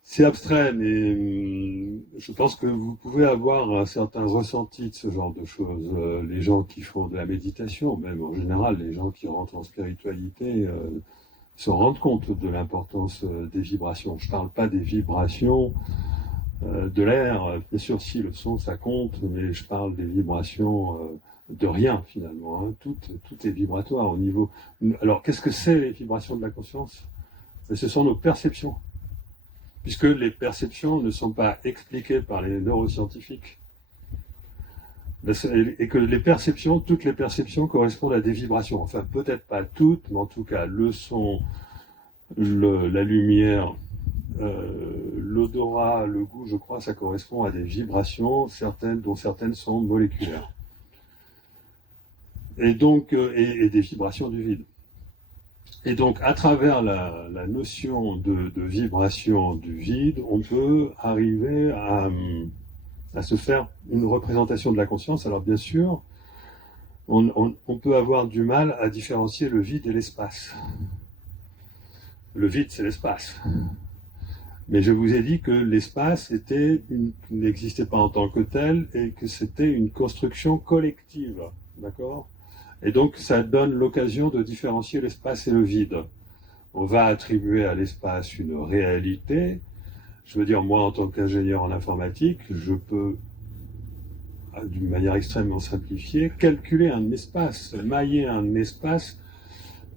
C'est abstrait, mais je pense que vous pouvez avoir un certain ressenti de ce genre de choses. Les gens qui font de la méditation, même en général, les gens qui rentrent en spiritualité, se rendent compte de l'importance des vibrations. Je ne parle pas des vibrations de l'air. Bien sûr, si le son, ça compte, mais je parle des vibrations de rien, finalement. Hein. Tout est vibratoire au niveau... Alors, qu'est-ce que c'est les vibrations de la conscience? Ce sont nos perceptions. Puisque les perceptions ne sont pas expliquées par les neuroscientifiques. Et que les perceptions, toutes les perceptions correspondent à des vibrations. Enfin, peut-être pas toutes, mais en tout cas, le son, la lumière, l'odorat, le goût, je crois, ça correspond à des vibrations, dont certaines sont moléculaires. Et donc, et des vibrations du vide. Et donc, à travers la notion de vibration du vide, on peut arriver à se faire une représentation de la conscience. Alors, bien sûr, on peut avoir du mal à différencier le vide et l'espace. Le vide, c'est l'espace. Mais je vous ai dit que l'espace n'existait pas en tant que tel et que c'était une construction collective. D'accord ? Et donc, ça donne l'occasion de différencier l'espace et le vide. On va attribuer à l'espace une réalité. Je veux dire, moi, en tant qu'ingénieur en informatique, je peux, d'une manière extrêmement simplifiée, calculer un espace, mailler un espace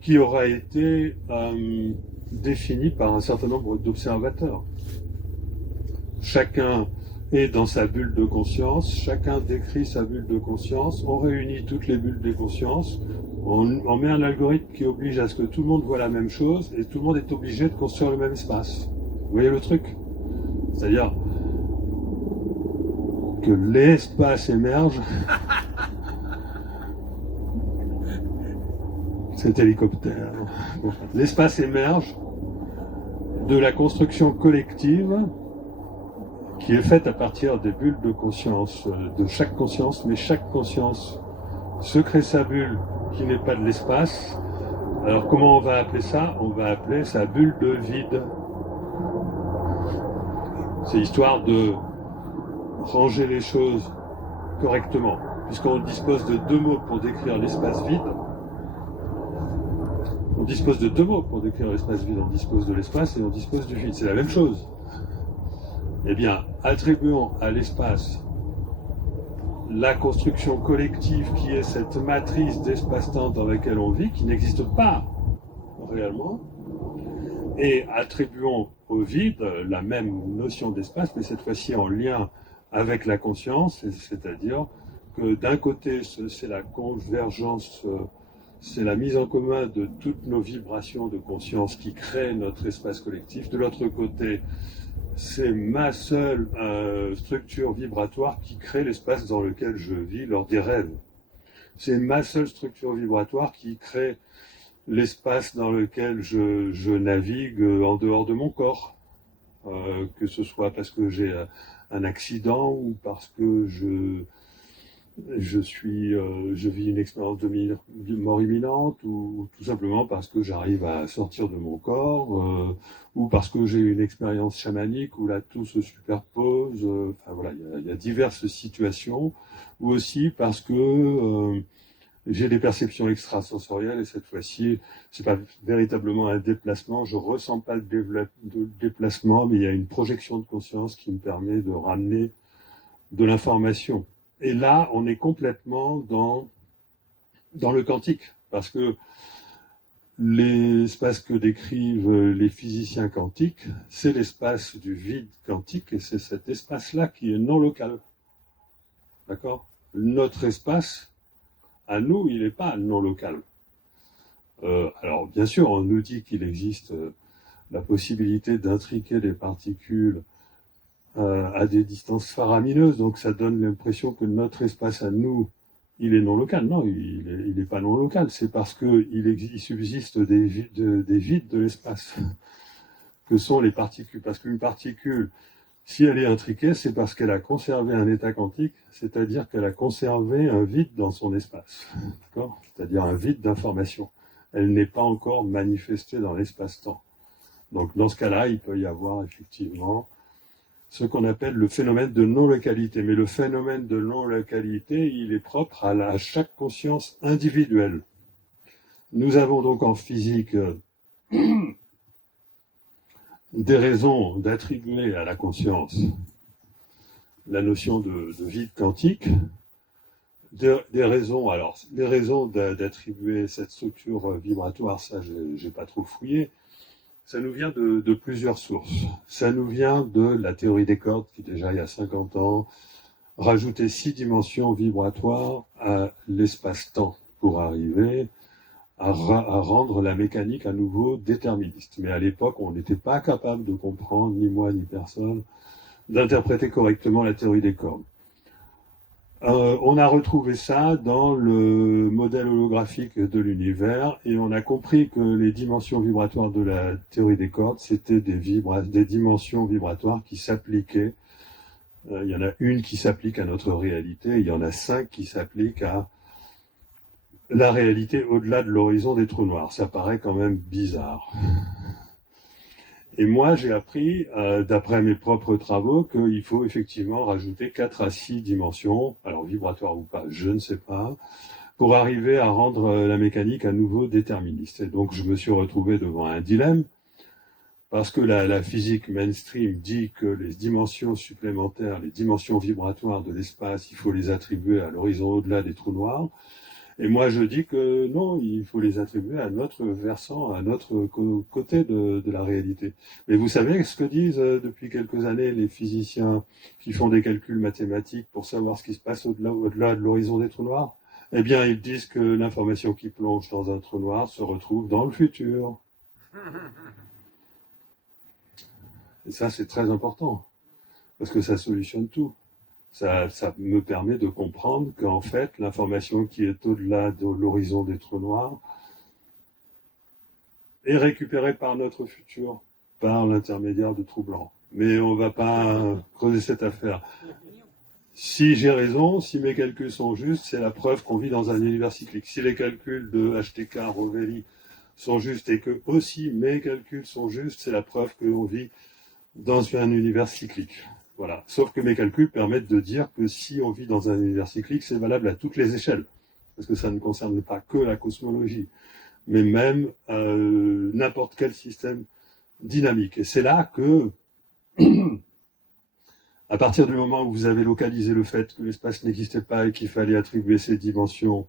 qui aura été défini par un certain nombre d'observateurs. Chacun est dans sa bulle de conscience, chacun décrit sa bulle de conscience, on réunit toutes les bulles de conscience, on met un algorithme qui oblige à ce que tout le monde voit la même chose et tout le monde est obligé de construire le même espace. Vous voyez le truc? C'est-à-dire que l'espace émerge. Cet hélicoptère. L'espace émerge de la construction collective qui est faite à partir des bulles de conscience de chaque conscience, mais chaque conscience se crée sa bulle qui n'est pas de l'espace. Alors comment on va appeler ça? On va appeler sa bulle de vide. C'est histoire de ranger les choses correctement, puisqu'on dispose de deux mots pour décrire l'espace vide. On dispose de deux mots pour décrire l'espace vide. On dispose de l'espace et on dispose du vide. C'est la même chose. Eh bien, attribuons à l'espace la construction collective qui est cette matrice d'espace-temps dans laquelle on vit, qui n'existe pas réellement, et attribuons au vide la même notion d'espace, mais cette fois-ci en lien avec la conscience, c'est-à-dire que d'un côté, c'est la convergence, c'est la mise en commun de toutes nos vibrations de conscience qui créent notre espace collectif. De l'autre côté, c'est ma seule structure vibratoire qui crée l'espace dans lequel je vis lors des rêves. C'est ma seule structure vibratoire qui crée l'espace dans lequel je navigue en dehors de mon corps. Que ce soit parce que j'ai un accident ou parce que je vis une expérience de mort imminente, ou tout simplement parce que j'arrive à sortir de mon corps, ou parce que j'ai une expérience chamanique où là tout se superpose. Enfin voilà, il y a diverses situations, ou aussi parce que j'ai des perceptions extrasensorielles et cette fois-ci, c'est pas véritablement un déplacement, je ressens pas le déplacement, mais il y a une projection de conscience qui me permet de ramener de l'information. Et là, on est complètement dans le quantique, parce que l'espace que décrivent les physiciens quantiques, c'est l'espace du vide quantique, et c'est cet espace-là qui est non local. D'accord ? Notre espace, à nous, il n'est pas non local. Alors, bien sûr, on nous dit qu'il existe la possibilité d'intriquer des particules à des distances faramineuses, donc ça donne l'impression que notre espace à nous il est non local. Non, il n'est pas non local. C'est parce qu'il subsiste des vides de l'espace, que sont les particules. Parce qu'une particule, si elle est intriquée, c'est parce qu'elle a conservé un état quantique, c'est-à-dire qu'elle a conservé un vide dans son espace. D'accord ? C'est-à-dire un vide d'information. Elle n'est pas encore manifestée dans l'espace-temps. Donc dans ce cas-là, il peut y avoir effectivement ce qu'on appelle le phénomène de non-localité. Mais le phénomène de non-localité, il est propre à chaque conscience individuelle. Nous avons donc en physique des raisons d'attribuer à la conscience la notion de vide quantique, des raisons d'attribuer cette structure vibratoire, ça j'ai pas trop fouillé. Ça nous vient de plusieurs sources. Ça nous vient de la théorie des cordes, qui déjà il y a 50 ans, rajoutait 6 dimensions vibratoires à l'espace-temps pour arriver à rendre la mécanique à nouveau déterministe. Mais à l'époque, on n'était pas capable de comprendre, ni moi ni personne, d'interpréter correctement la théorie des cordes. On a retrouvé ça dans le modèle holographique de l'univers et on a compris que les dimensions vibratoires de la théorie des cordes, c'était des dimensions vibratoires qui s'appliquaient. Il y en a une qui s'applique à notre réalité, il y en a 5 qui s'appliquent à la réalité au-delà de l'horizon des trous noirs. Ça paraît quand même bizarre. Et moi, j'ai appris, d'après mes propres travaux, qu'il faut effectivement rajouter 4 à 6 dimensions, alors vibratoires ou pas, je ne sais pas, pour arriver à rendre la mécanique à nouveau déterministe. Et donc, je me suis retrouvé devant un dilemme, parce que la physique mainstream dit que les dimensions supplémentaires, les dimensions vibratoires de l'espace, il faut les attribuer à l'horizon au-delà des trous noirs. Et moi, je dis que non, il faut les attribuer à notre versant, à notre côté de la réalité. Mais vous savez ce que disent depuis quelques années les physiciens qui font des calculs mathématiques pour savoir ce qui se passe au-delà de l'horizon des trous noirs ? Eh bien, ils disent que l'information qui plonge dans un trou noir se retrouve dans le futur. Et ça, c'est très important, parce que ça solutionne tout. Ça me permet de comprendre qu'en fait, l'information qui est au-delà de l'horizon des trous noirs est récupérée par notre futur, par l'intermédiaire de trous blancs. Mais on ne va pas creuser cette affaire. Si j'ai raison, si mes calculs sont justes, c'est la preuve qu'on vit dans un univers cyclique. Si les calculs de HTK, Rovelli sont justes et que aussi mes calculs sont justes, c'est la preuve qu'on vit dans un univers cyclique. Voilà. Sauf que mes calculs permettent de dire que si on vit dans un univers cyclique, c'est valable à toutes les échelles. Parce que ça ne concerne pas que la cosmologie, mais même n'importe quel système dynamique. Et c'est là que, à partir du moment où vous avez localisé le fait que l'espace n'existait pas et qu'il fallait attribuer ces dimensions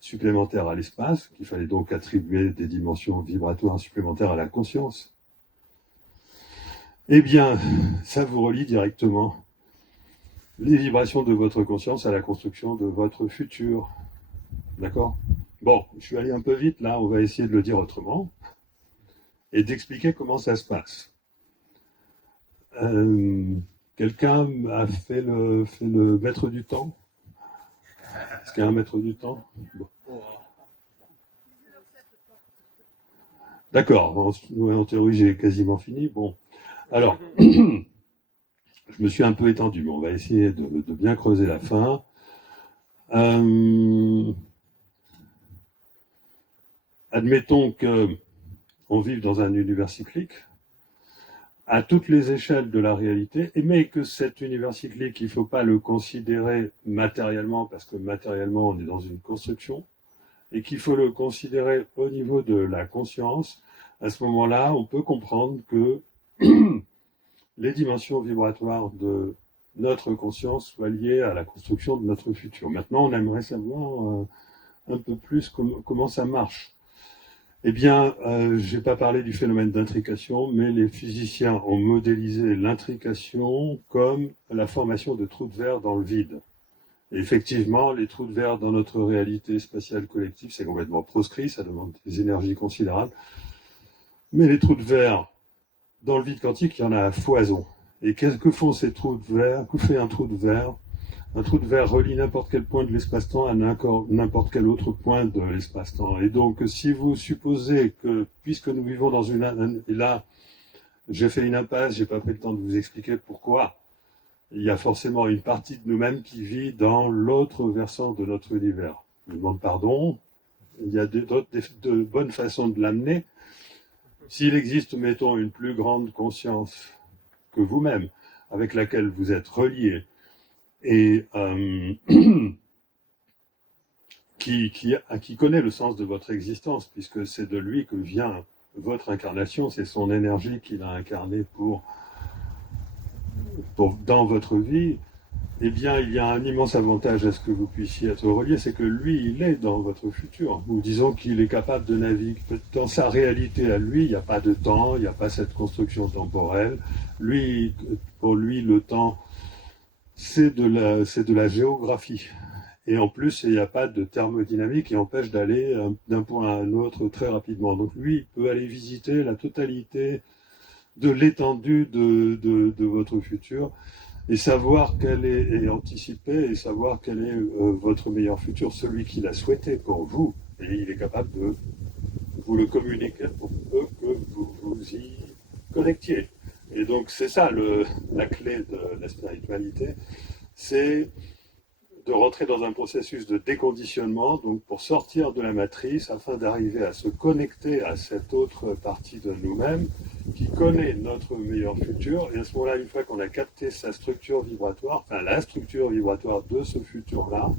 supplémentaires à l'espace, qu'il fallait donc attribuer des dimensions vibratoires supplémentaires à la conscience, eh bien, ça vous relie directement les vibrations de votre conscience à la construction de votre futur. D'accord ? Bon, je suis allé un peu vite, là, on va essayer de le dire autrement et d'expliquer comment ça se passe. Quelqu'un a fait le maître du temps ? Est-ce qu'il y a un maître du temps ? Bon. D'accord, en théorie, j'ai quasiment fini. Bon. Alors, je me suis un peu étendu, mais on va essayer de bien creuser la fin. Admettons qu'on vive dans un univers cyclique, à toutes les échelles de la réalité, mais que cet univers cyclique, il ne faut pas le considérer matériellement, parce que matériellement, on est dans une construction, et qu'il faut le considérer au niveau de la conscience. À ce moment-là, on peut comprendre que les dimensions vibratoires de notre conscience soient liées à la construction de notre futur. Maintenant, on aimerait savoir un peu plus comment ça marche. Eh bien, je n'ai pas parlé du phénomène d'intrication, mais les physiciens ont modélisé l'intrication comme la formation de trous de verre dans le vide. Et effectivement, les trous de verre dans notre réalité spatiale collective, c'est complètement proscrit, ça demande des énergies considérables. Mais les trous de verre dans le vide quantique, il y en a à foison. Et qu'est-ce que font ces trous de verre ? Que fait un trou de verre Un trou de verre relie n'importe quel point de l'espace-temps à n'importe quel autre point de l'espace-temps. Et donc, si vous supposez que, puisque nous vivons dans et là, j'ai fait une impasse, j'ai pas pris le temps de vous expliquer pourquoi. Il y a forcément une partie de nous-mêmes qui vit dans l'autre versant de notre univers. Je vous demande pardon. Il y a de bonnes façons de l'amener. S'il existe, mettons, une plus grande conscience que vous-même, avec laquelle vous êtes relié, et qui connaît le sens de votre existence, puisque c'est de lui que vient votre incarnation, c'est son énergie qu'il a incarnée dans votre vie, eh bien, il y a un immense avantage à ce que vous puissiez être relié, c'est que lui, il est dans votre futur. Nous disons qu'il est capable de naviguer dans sa réalité à lui. Il n'y a pas de temps, il n'y a pas cette construction temporelle. Lui, pour lui, le temps, c'est de la géographie. Et en plus, il n'y a pas de thermodynamique qui empêche d'aller d'un point à un autre très rapidement. Donc lui, il peut aller visiter la totalité de l'étendue de votre futur et savoir quel est, et anticiper et savoir quel est votre meilleur futur, celui qu'il a souhaité pour vous. Et il est capable de vous le communiquer pour peu que vous vous y connectiez. Et donc c'est ça la clé de la spiritualité, c'est de rentrer dans un processus de déconditionnement, donc pour sortir de la matrice, afin d'arriver à se connecter à cette autre partie de nous-mêmes qui connaît notre meilleur futur. Et à ce moment-là, une fois qu'on a capté sa structure vibratoire, enfin la structure vibratoire de ce futur-là,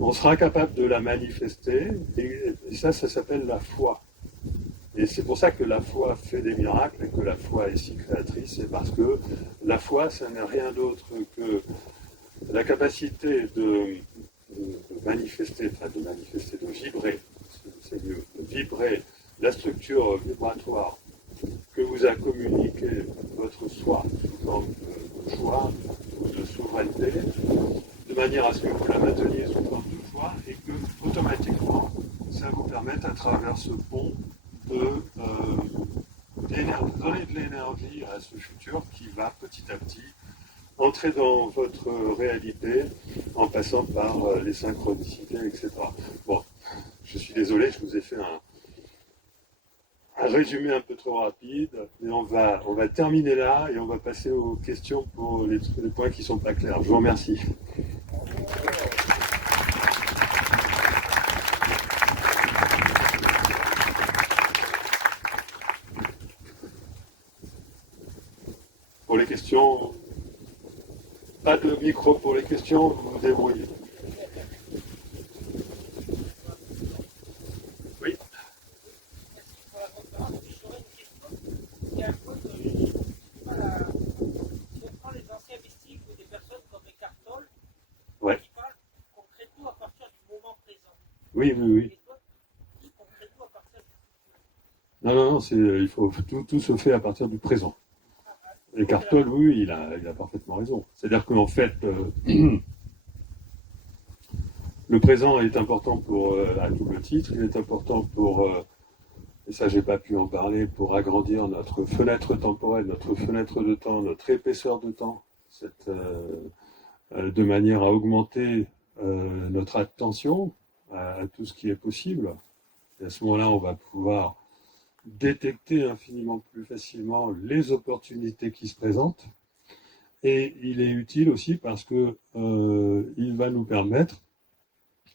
on sera capable de la manifester. Et ça s'appelle la foi. Et c'est pour ça que la foi fait des miracles et que la foi est si créatrice. C'est parce que la foi, ça n'est rien d'autre que la capacité de manifester, de vibrer, c'est mieux, de vibrer la structure vibratoire que vous a communiqué votre soi sous forme de joie ou de souveraineté, de manière à ce que vous la mainteniez sous forme de joie et que automatiquement ça vous permette à travers ce pont de donner de l'énergie à ce futur qui va petit à petit entrer dans votre réalité en passant par les synchronicités, etc. Bon, je suis désolé, je vous ai fait un résumé un peu trop rapide, mais on va terminer là et on va passer aux questions pour les points qui ne sont pas clairs. Je vous remercie. Pour les questions, pas de micro pour les questions, vous vous débrouillez. Oui. Ouais. Oui, oui, oui. Non, il faut tout se fait à partir du présent. Eckhart Tolle, oui, il a parfaitement raison. C'est-à-dire qu'en fait, le présent est important pour, à double titre, il est important pour, et ça j'ai pas pu en parler, pour agrandir notre fenêtre temporelle, notre fenêtre de temps, notre épaisseur de temps, de manière à augmenter notre attention à tout ce qui est possible. Et à ce moment-là, on va pouvoir détecter infiniment plus facilement les opportunités qui se présentent. Et il est utile aussi parce que il va nous permettre,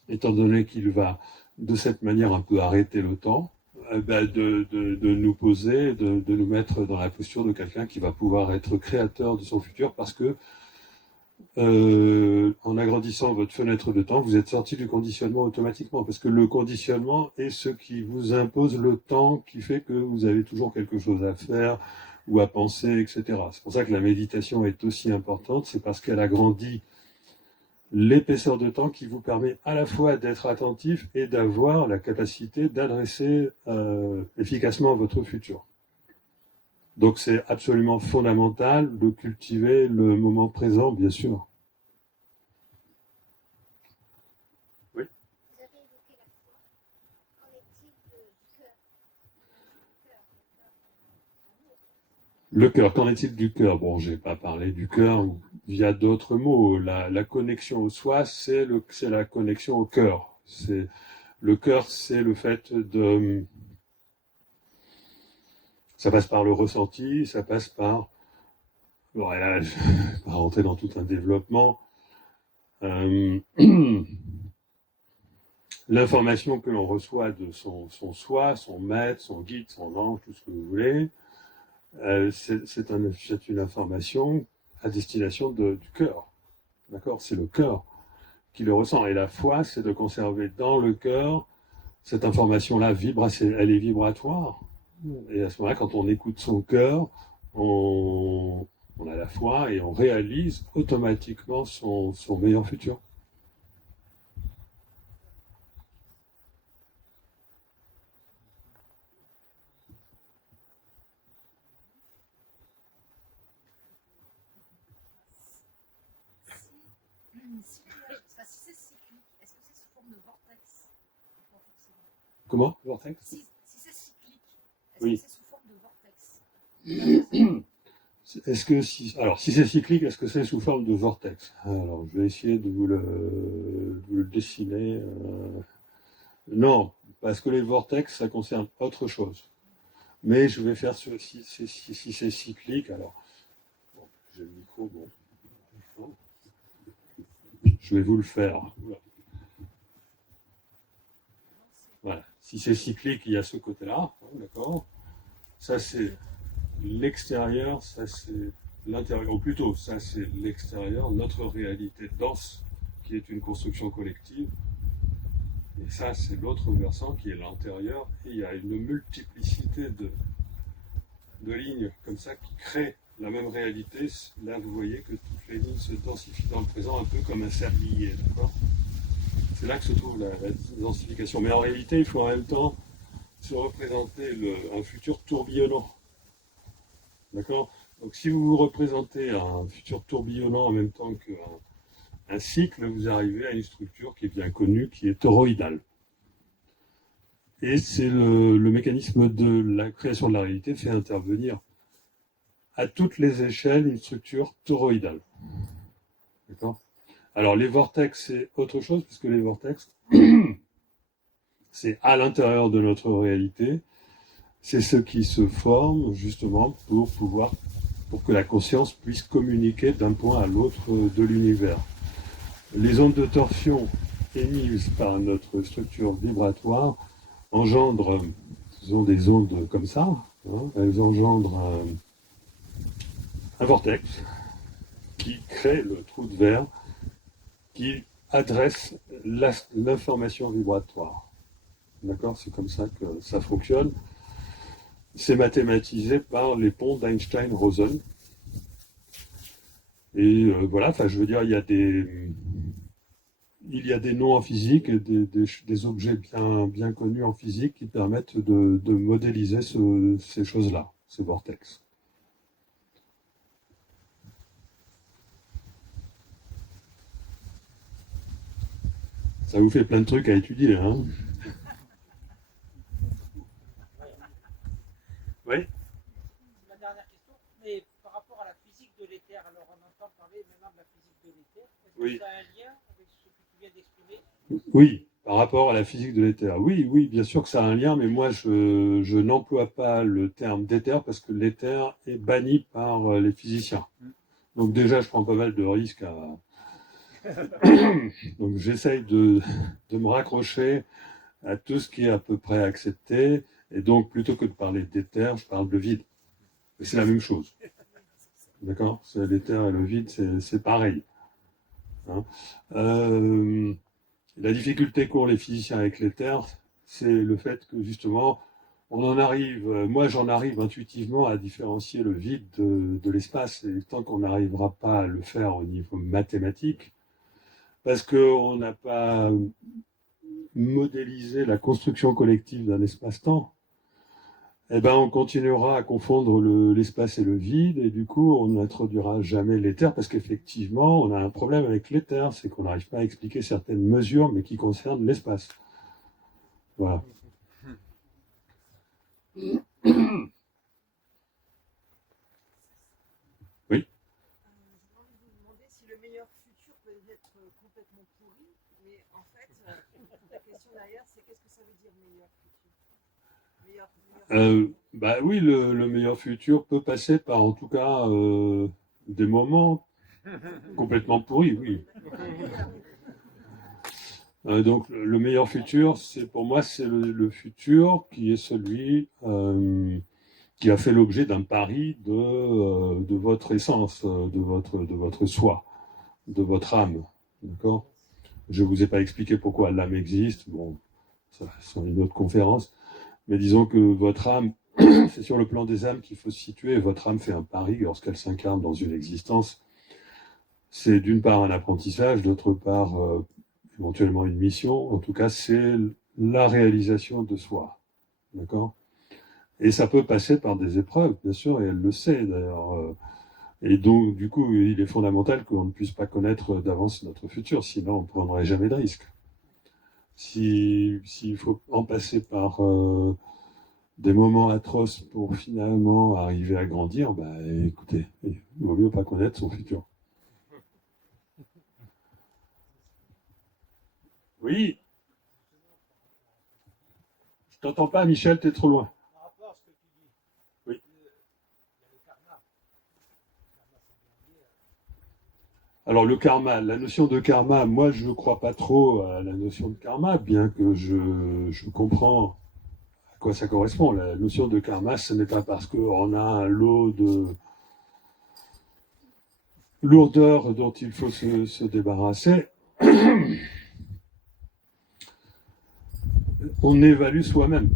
étant donné qu'il va de cette manière un peu arrêter le temps, de nous poser, de nous mettre dans la posture de quelqu'un qui va pouvoir être créateur de son futur parce que en agrandissant votre fenêtre de temps, vous êtes sorti du conditionnement automatiquement, parce que le conditionnement est ce qui vous impose le temps qui fait que vous avez toujours quelque chose à faire ou à penser, etc. C'est pour ça que la méditation est aussi importante, c'est parce qu'elle agrandit l'épaisseur de temps qui vous permet à la fois d'être attentif et d'avoir la capacité d'adresser efficacement votre futur. Donc c'est absolument fondamental de cultiver le moment présent, bien sûr. Oui. Vous avez évoqué la foi. Qu'en est-il du cœur? Le cœur, qu'en est-il du cœur? Bon, j'ai pas parlé du cœur via d'autres mots. La connexion au soi, c'est la connexion au cœur. Le cœur, c'est le fait de... Ça passe par le ressenti, ça passe par... Bon, et là, je vais pas rentrer dans tout un développement. Euh, L'information que l'on reçoit de son soi, son maître, son guide, son ange, tout ce que vous voulez, c'est une information à destination du cœur. D'accord? C'est le cœur qui le ressent. Et la foi, c'est de conserver dans le cœur cette information-là, elle est vibratoire. Et à ce moment-là, quand on écoute son cœur, on a la foi et on réalise automatiquement son meilleur futur. Si c'est cyclique, est-ce que c'est sous forme de vortex? Pas forcément. Comment, Vortex? Si c'est cyclique, est-ce Oui. que c'est sous forme de vortex? Alors, si c'est cyclique, est-ce que c'est sous forme de vortex? Alors, je vais essayer de vous le dessiner. Non, parce que les vortex, ça concerne autre chose. Mais je vais faire si c'est cyclique, alors. Bon, j'ai le micro, bon. Je vais vous le faire. Voilà. Si c'est cyclique, il y a ce côté-là, d'accord? Ça, c'est l'extérieur, ça, c'est l'intérieur. Ou plutôt, ça, c'est l'extérieur, notre réalité dense, qui est une construction collective. Et ça, c'est l'autre versant qui est l'intérieur. Et il y a une multiplicité de lignes comme ça qui créent la même réalité. Là, vous voyez que toutes les lignes se densifient dans le présent, un peu comme un cerglier, d'accord? C'est là que se trouve la densification. Mais en réalité, il faut en même temps se représenter un futur tourbillonnant. D'accord? Donc si vous vous représentez un futur tourbillonnant en même temps qu'un cycle, vous arrivez à une structure qui est bien connue, qui est toroïdale. Et c'est le mécanisme de la création de la réalité fait intervenir à toutes les échelles une structure toroïdale. D'accord? Alors les vortex, c'est autre chose, puisque les vortex, c'est à l'intérieur de notre réalité, c'est ce qui se forme justement pour que la conscience puisse communiquer d'un point à l'autre de l'univers. Les ondes de torsion émises par notre structure vibratoire engendrent, ce sont des ondes comme ça, hein, elles engendrent un vortex qui crée le trou de verre qui adresse l'information vibratoire. D'accord? C'est comme ça que ça fonctionne. C'est mathématisé par les ponts d'Einstein-Rosen. Et voilà, enfin, je veux dire, il y a des noms en physique et des objets bien connus en physique qui permettent de modéliser ces choses-là, ces vortex. Ça vous fait plein de trucs à étudier, hein? Oui? La dernière question, mais par rapport à la physique de l'éther, alors on entend parler maintenant de la physique de l'éther. Est-ce Oui. que ça a un lien avec ce que tu viens d'exprimer? Oui, par rapport à la physique de l'éther. Oui, oui, bien sûr que ça a un lien, mais moi, je n'emploie pas le terme d'éther parce que l'éther est banni par les physiciens. Donc déjà, je prends pas mal de risques à... Donc j'essaye de me raccrocher à tout ce qui est à peu près accepté. Et donc, plutôt que de parler d'éther, je parle de vide. Et c'est la même chose. D'accord? L'éther et le vide, c'est pareil. Hein, la difficulté qu'ont les physiciens avec l'éther, c'est le fait que justement, moi j'en arrive intuitivement à différencier le vide de l'espace, et tant qu'on n'arrivera pas à le faire au niveau mathématique, parce qu'on n'a pas modélisé la construction collective d'un espace-temps, eh ben, on continuera à confondre l'espace et le vide, et du coup, on n'introduira jamais l'éther, parce qu'effectivement, on a un problème avec l'éther, c'est qu'on n'arrive pas à expliquer certaines mesures, mais qui concernent l'espace. Voilà. peut être complètement pourri, mais en fait, la question derrière, c'est qu'est-ce que ça veut dire meilleur futur? Bah oui, le meilleur futur peut passer par, en tout cas, des moments complètement pourris, oui. Donc le meilleur futur, c'est pour moi, c'est le futur qui est celui qui a fait l'objet d'un pari de votre essence, de votre soi, de votre âme. D'accord? Je ne vous ai pas expliqué pourquoi l'âme existe. Bon, ça, c'est une autre conférence. Mais disons que votre âme, c'est sur le plan des âmes qu'il faut se situer. Votre âme fait un pari lorsqu'elle s'incarne dans une existence. C'est d'une part un apprentissage, d'autre part éventuellement une mission. En tout cas, c'est la réalisation de soi. D'accord? Et ça peut passer par des épreuves, bien sûr, et elle le sait d'ailleurs. Et donc, du coup, il est fondamental qu'on ne puisse pas connaître d'avance notre futur, sinon on ne prendrait jamais de risque. S'il faut en passer par des moments atroces pour finalement arriver à grandir, bah écoutez, il vaut mieux pas connaître son futur. Oui, je t'entends pas, Michel, t'es trop loin. Par rapport à ce que tu dis, Oui. il y a le karma. Le karma, c'est bien lié. Alors le karma, la notion de karma, moi je ne crois pas trop à la notion de karma, bien que je comprends à quoi ça correspond. La notion de karma, ce n'est pas parce qu'on a un lot de lourdeur dont il faut se débarrasser. On évalue soi-même.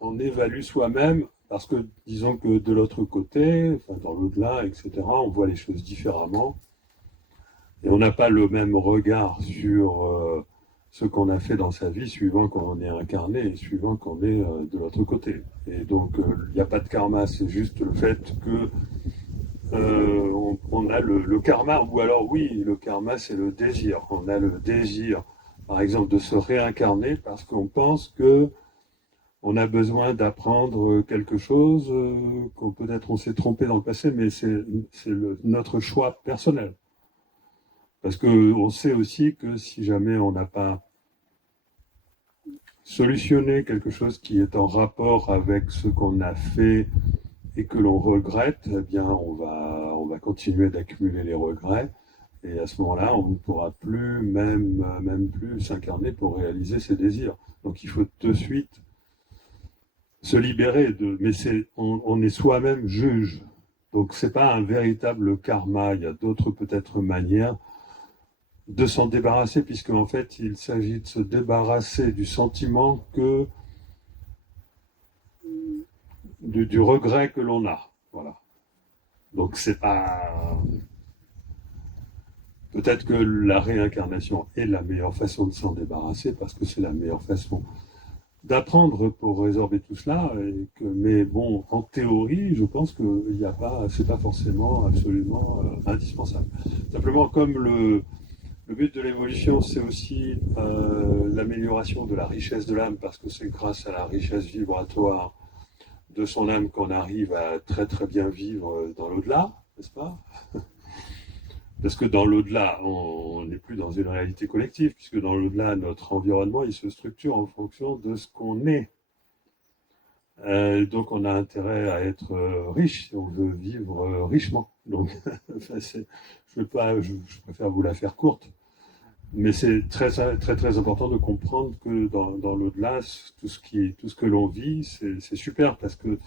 On évalue soi-même parce que, disons que de l'autre côté, enfin dans l'au-delà, etc., on voit les choses différemment. Et on n'a pas le même regard sur ce qu'on a fait dans sa vie suivant qu'on est incarné et suivant qu'on est de l'autre côté. Et donc, il n'y a pas de karma, c'est juste le fait que on a le karma, ou alors oui, le karma c'est le désir. On a le désir, par exemple, de se réincarner parce qu'on pense que on a besoin d'apprendre quelque chose, qu'on peut-être on s'est trompé dans le passé, mais c'est notre choix personnel. Parce qu'on sait aussi que si jamais on n'a pas solutionné quelque chose qui est en rapport avec ce qu'on a fait et que l'on regrette, eh bien on va continuer d'accumuler les regrets. Et à ce moment-là, on ne pourra plus, même plus s'incarner pour réaliser ses désirs. Donc il faut de suite se libérer de. Mais on est soi-même juge. Donc c'est pas un véritable karma. Il y a d'autres peut-être manières de s'en débarrasser, puisque en fait, il s'agit de se débarrasser du sentiment que du regret que l'on a. Voilà. Donc c'est pas. Peut-être que la réincarnation est la meilleure façon de s'en débarrasser, parce que c'est la meilleure façon d'apprendre pour résorber tout cela. Mais bon, en théorie, je pense que c'est pas forcément absolument indispensable. Simplement, comme le but de l'évolution, c'est aussi l'amélioration de la richesse de l'âme, parce que c'est grâce à la richesse vibratoire de son âme qu'on arrive à très très bien vivre dans l'au-delà, n'est-ce pas? Parce que dans l'au-delà, on n'est plus dans une réalité collective, puisque dans l'au-delà, notre environnement, il se structure en fonction de ce qu'on est. Donc on a intérêt à être riche, si on veut vivre richement. Donc, je préfère vous la faire courte. Mais c'est très, très, très important de comprendre que dans l'au-delà, tout ce que l'on vit, c'est super, parce que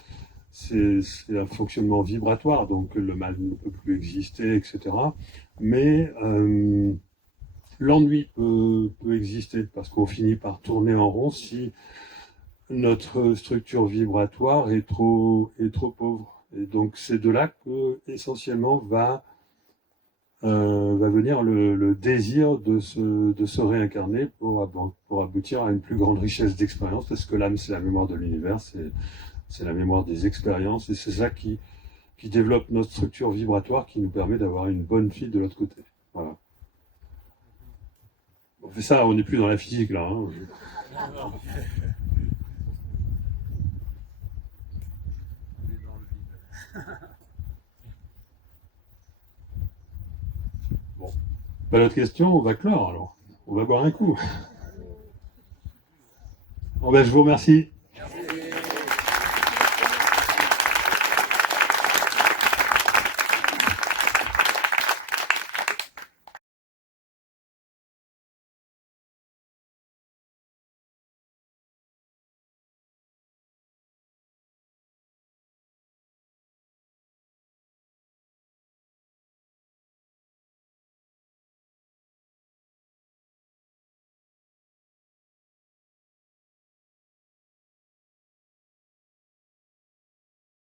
c'est un fonctionnement vibratoire, donc le mal ne peut plus exister, etc. Mais l'ennui peut exister, parce qu'on finit par tourner en rond si notre structure vibratoire est trop pauvre. Et donc c'est de là que essentiellement va venir le désir de se réincarner pour aboutir à une plus grande richesse d'expérience, parce que l'âme, c'est la mémoire de l'univers, c'est la mémoire des expériences, et c'est ça qui développe notre structure vibratoire, qui nous permet d'avoir une bonne vie de l'autre côté. Voilà. On fait ça, on n'est plus dans la physique là. Hein. Bon. Pas d'autres questions, on va clore alors. On va boire un coup. Bon, ben, je vous remercie.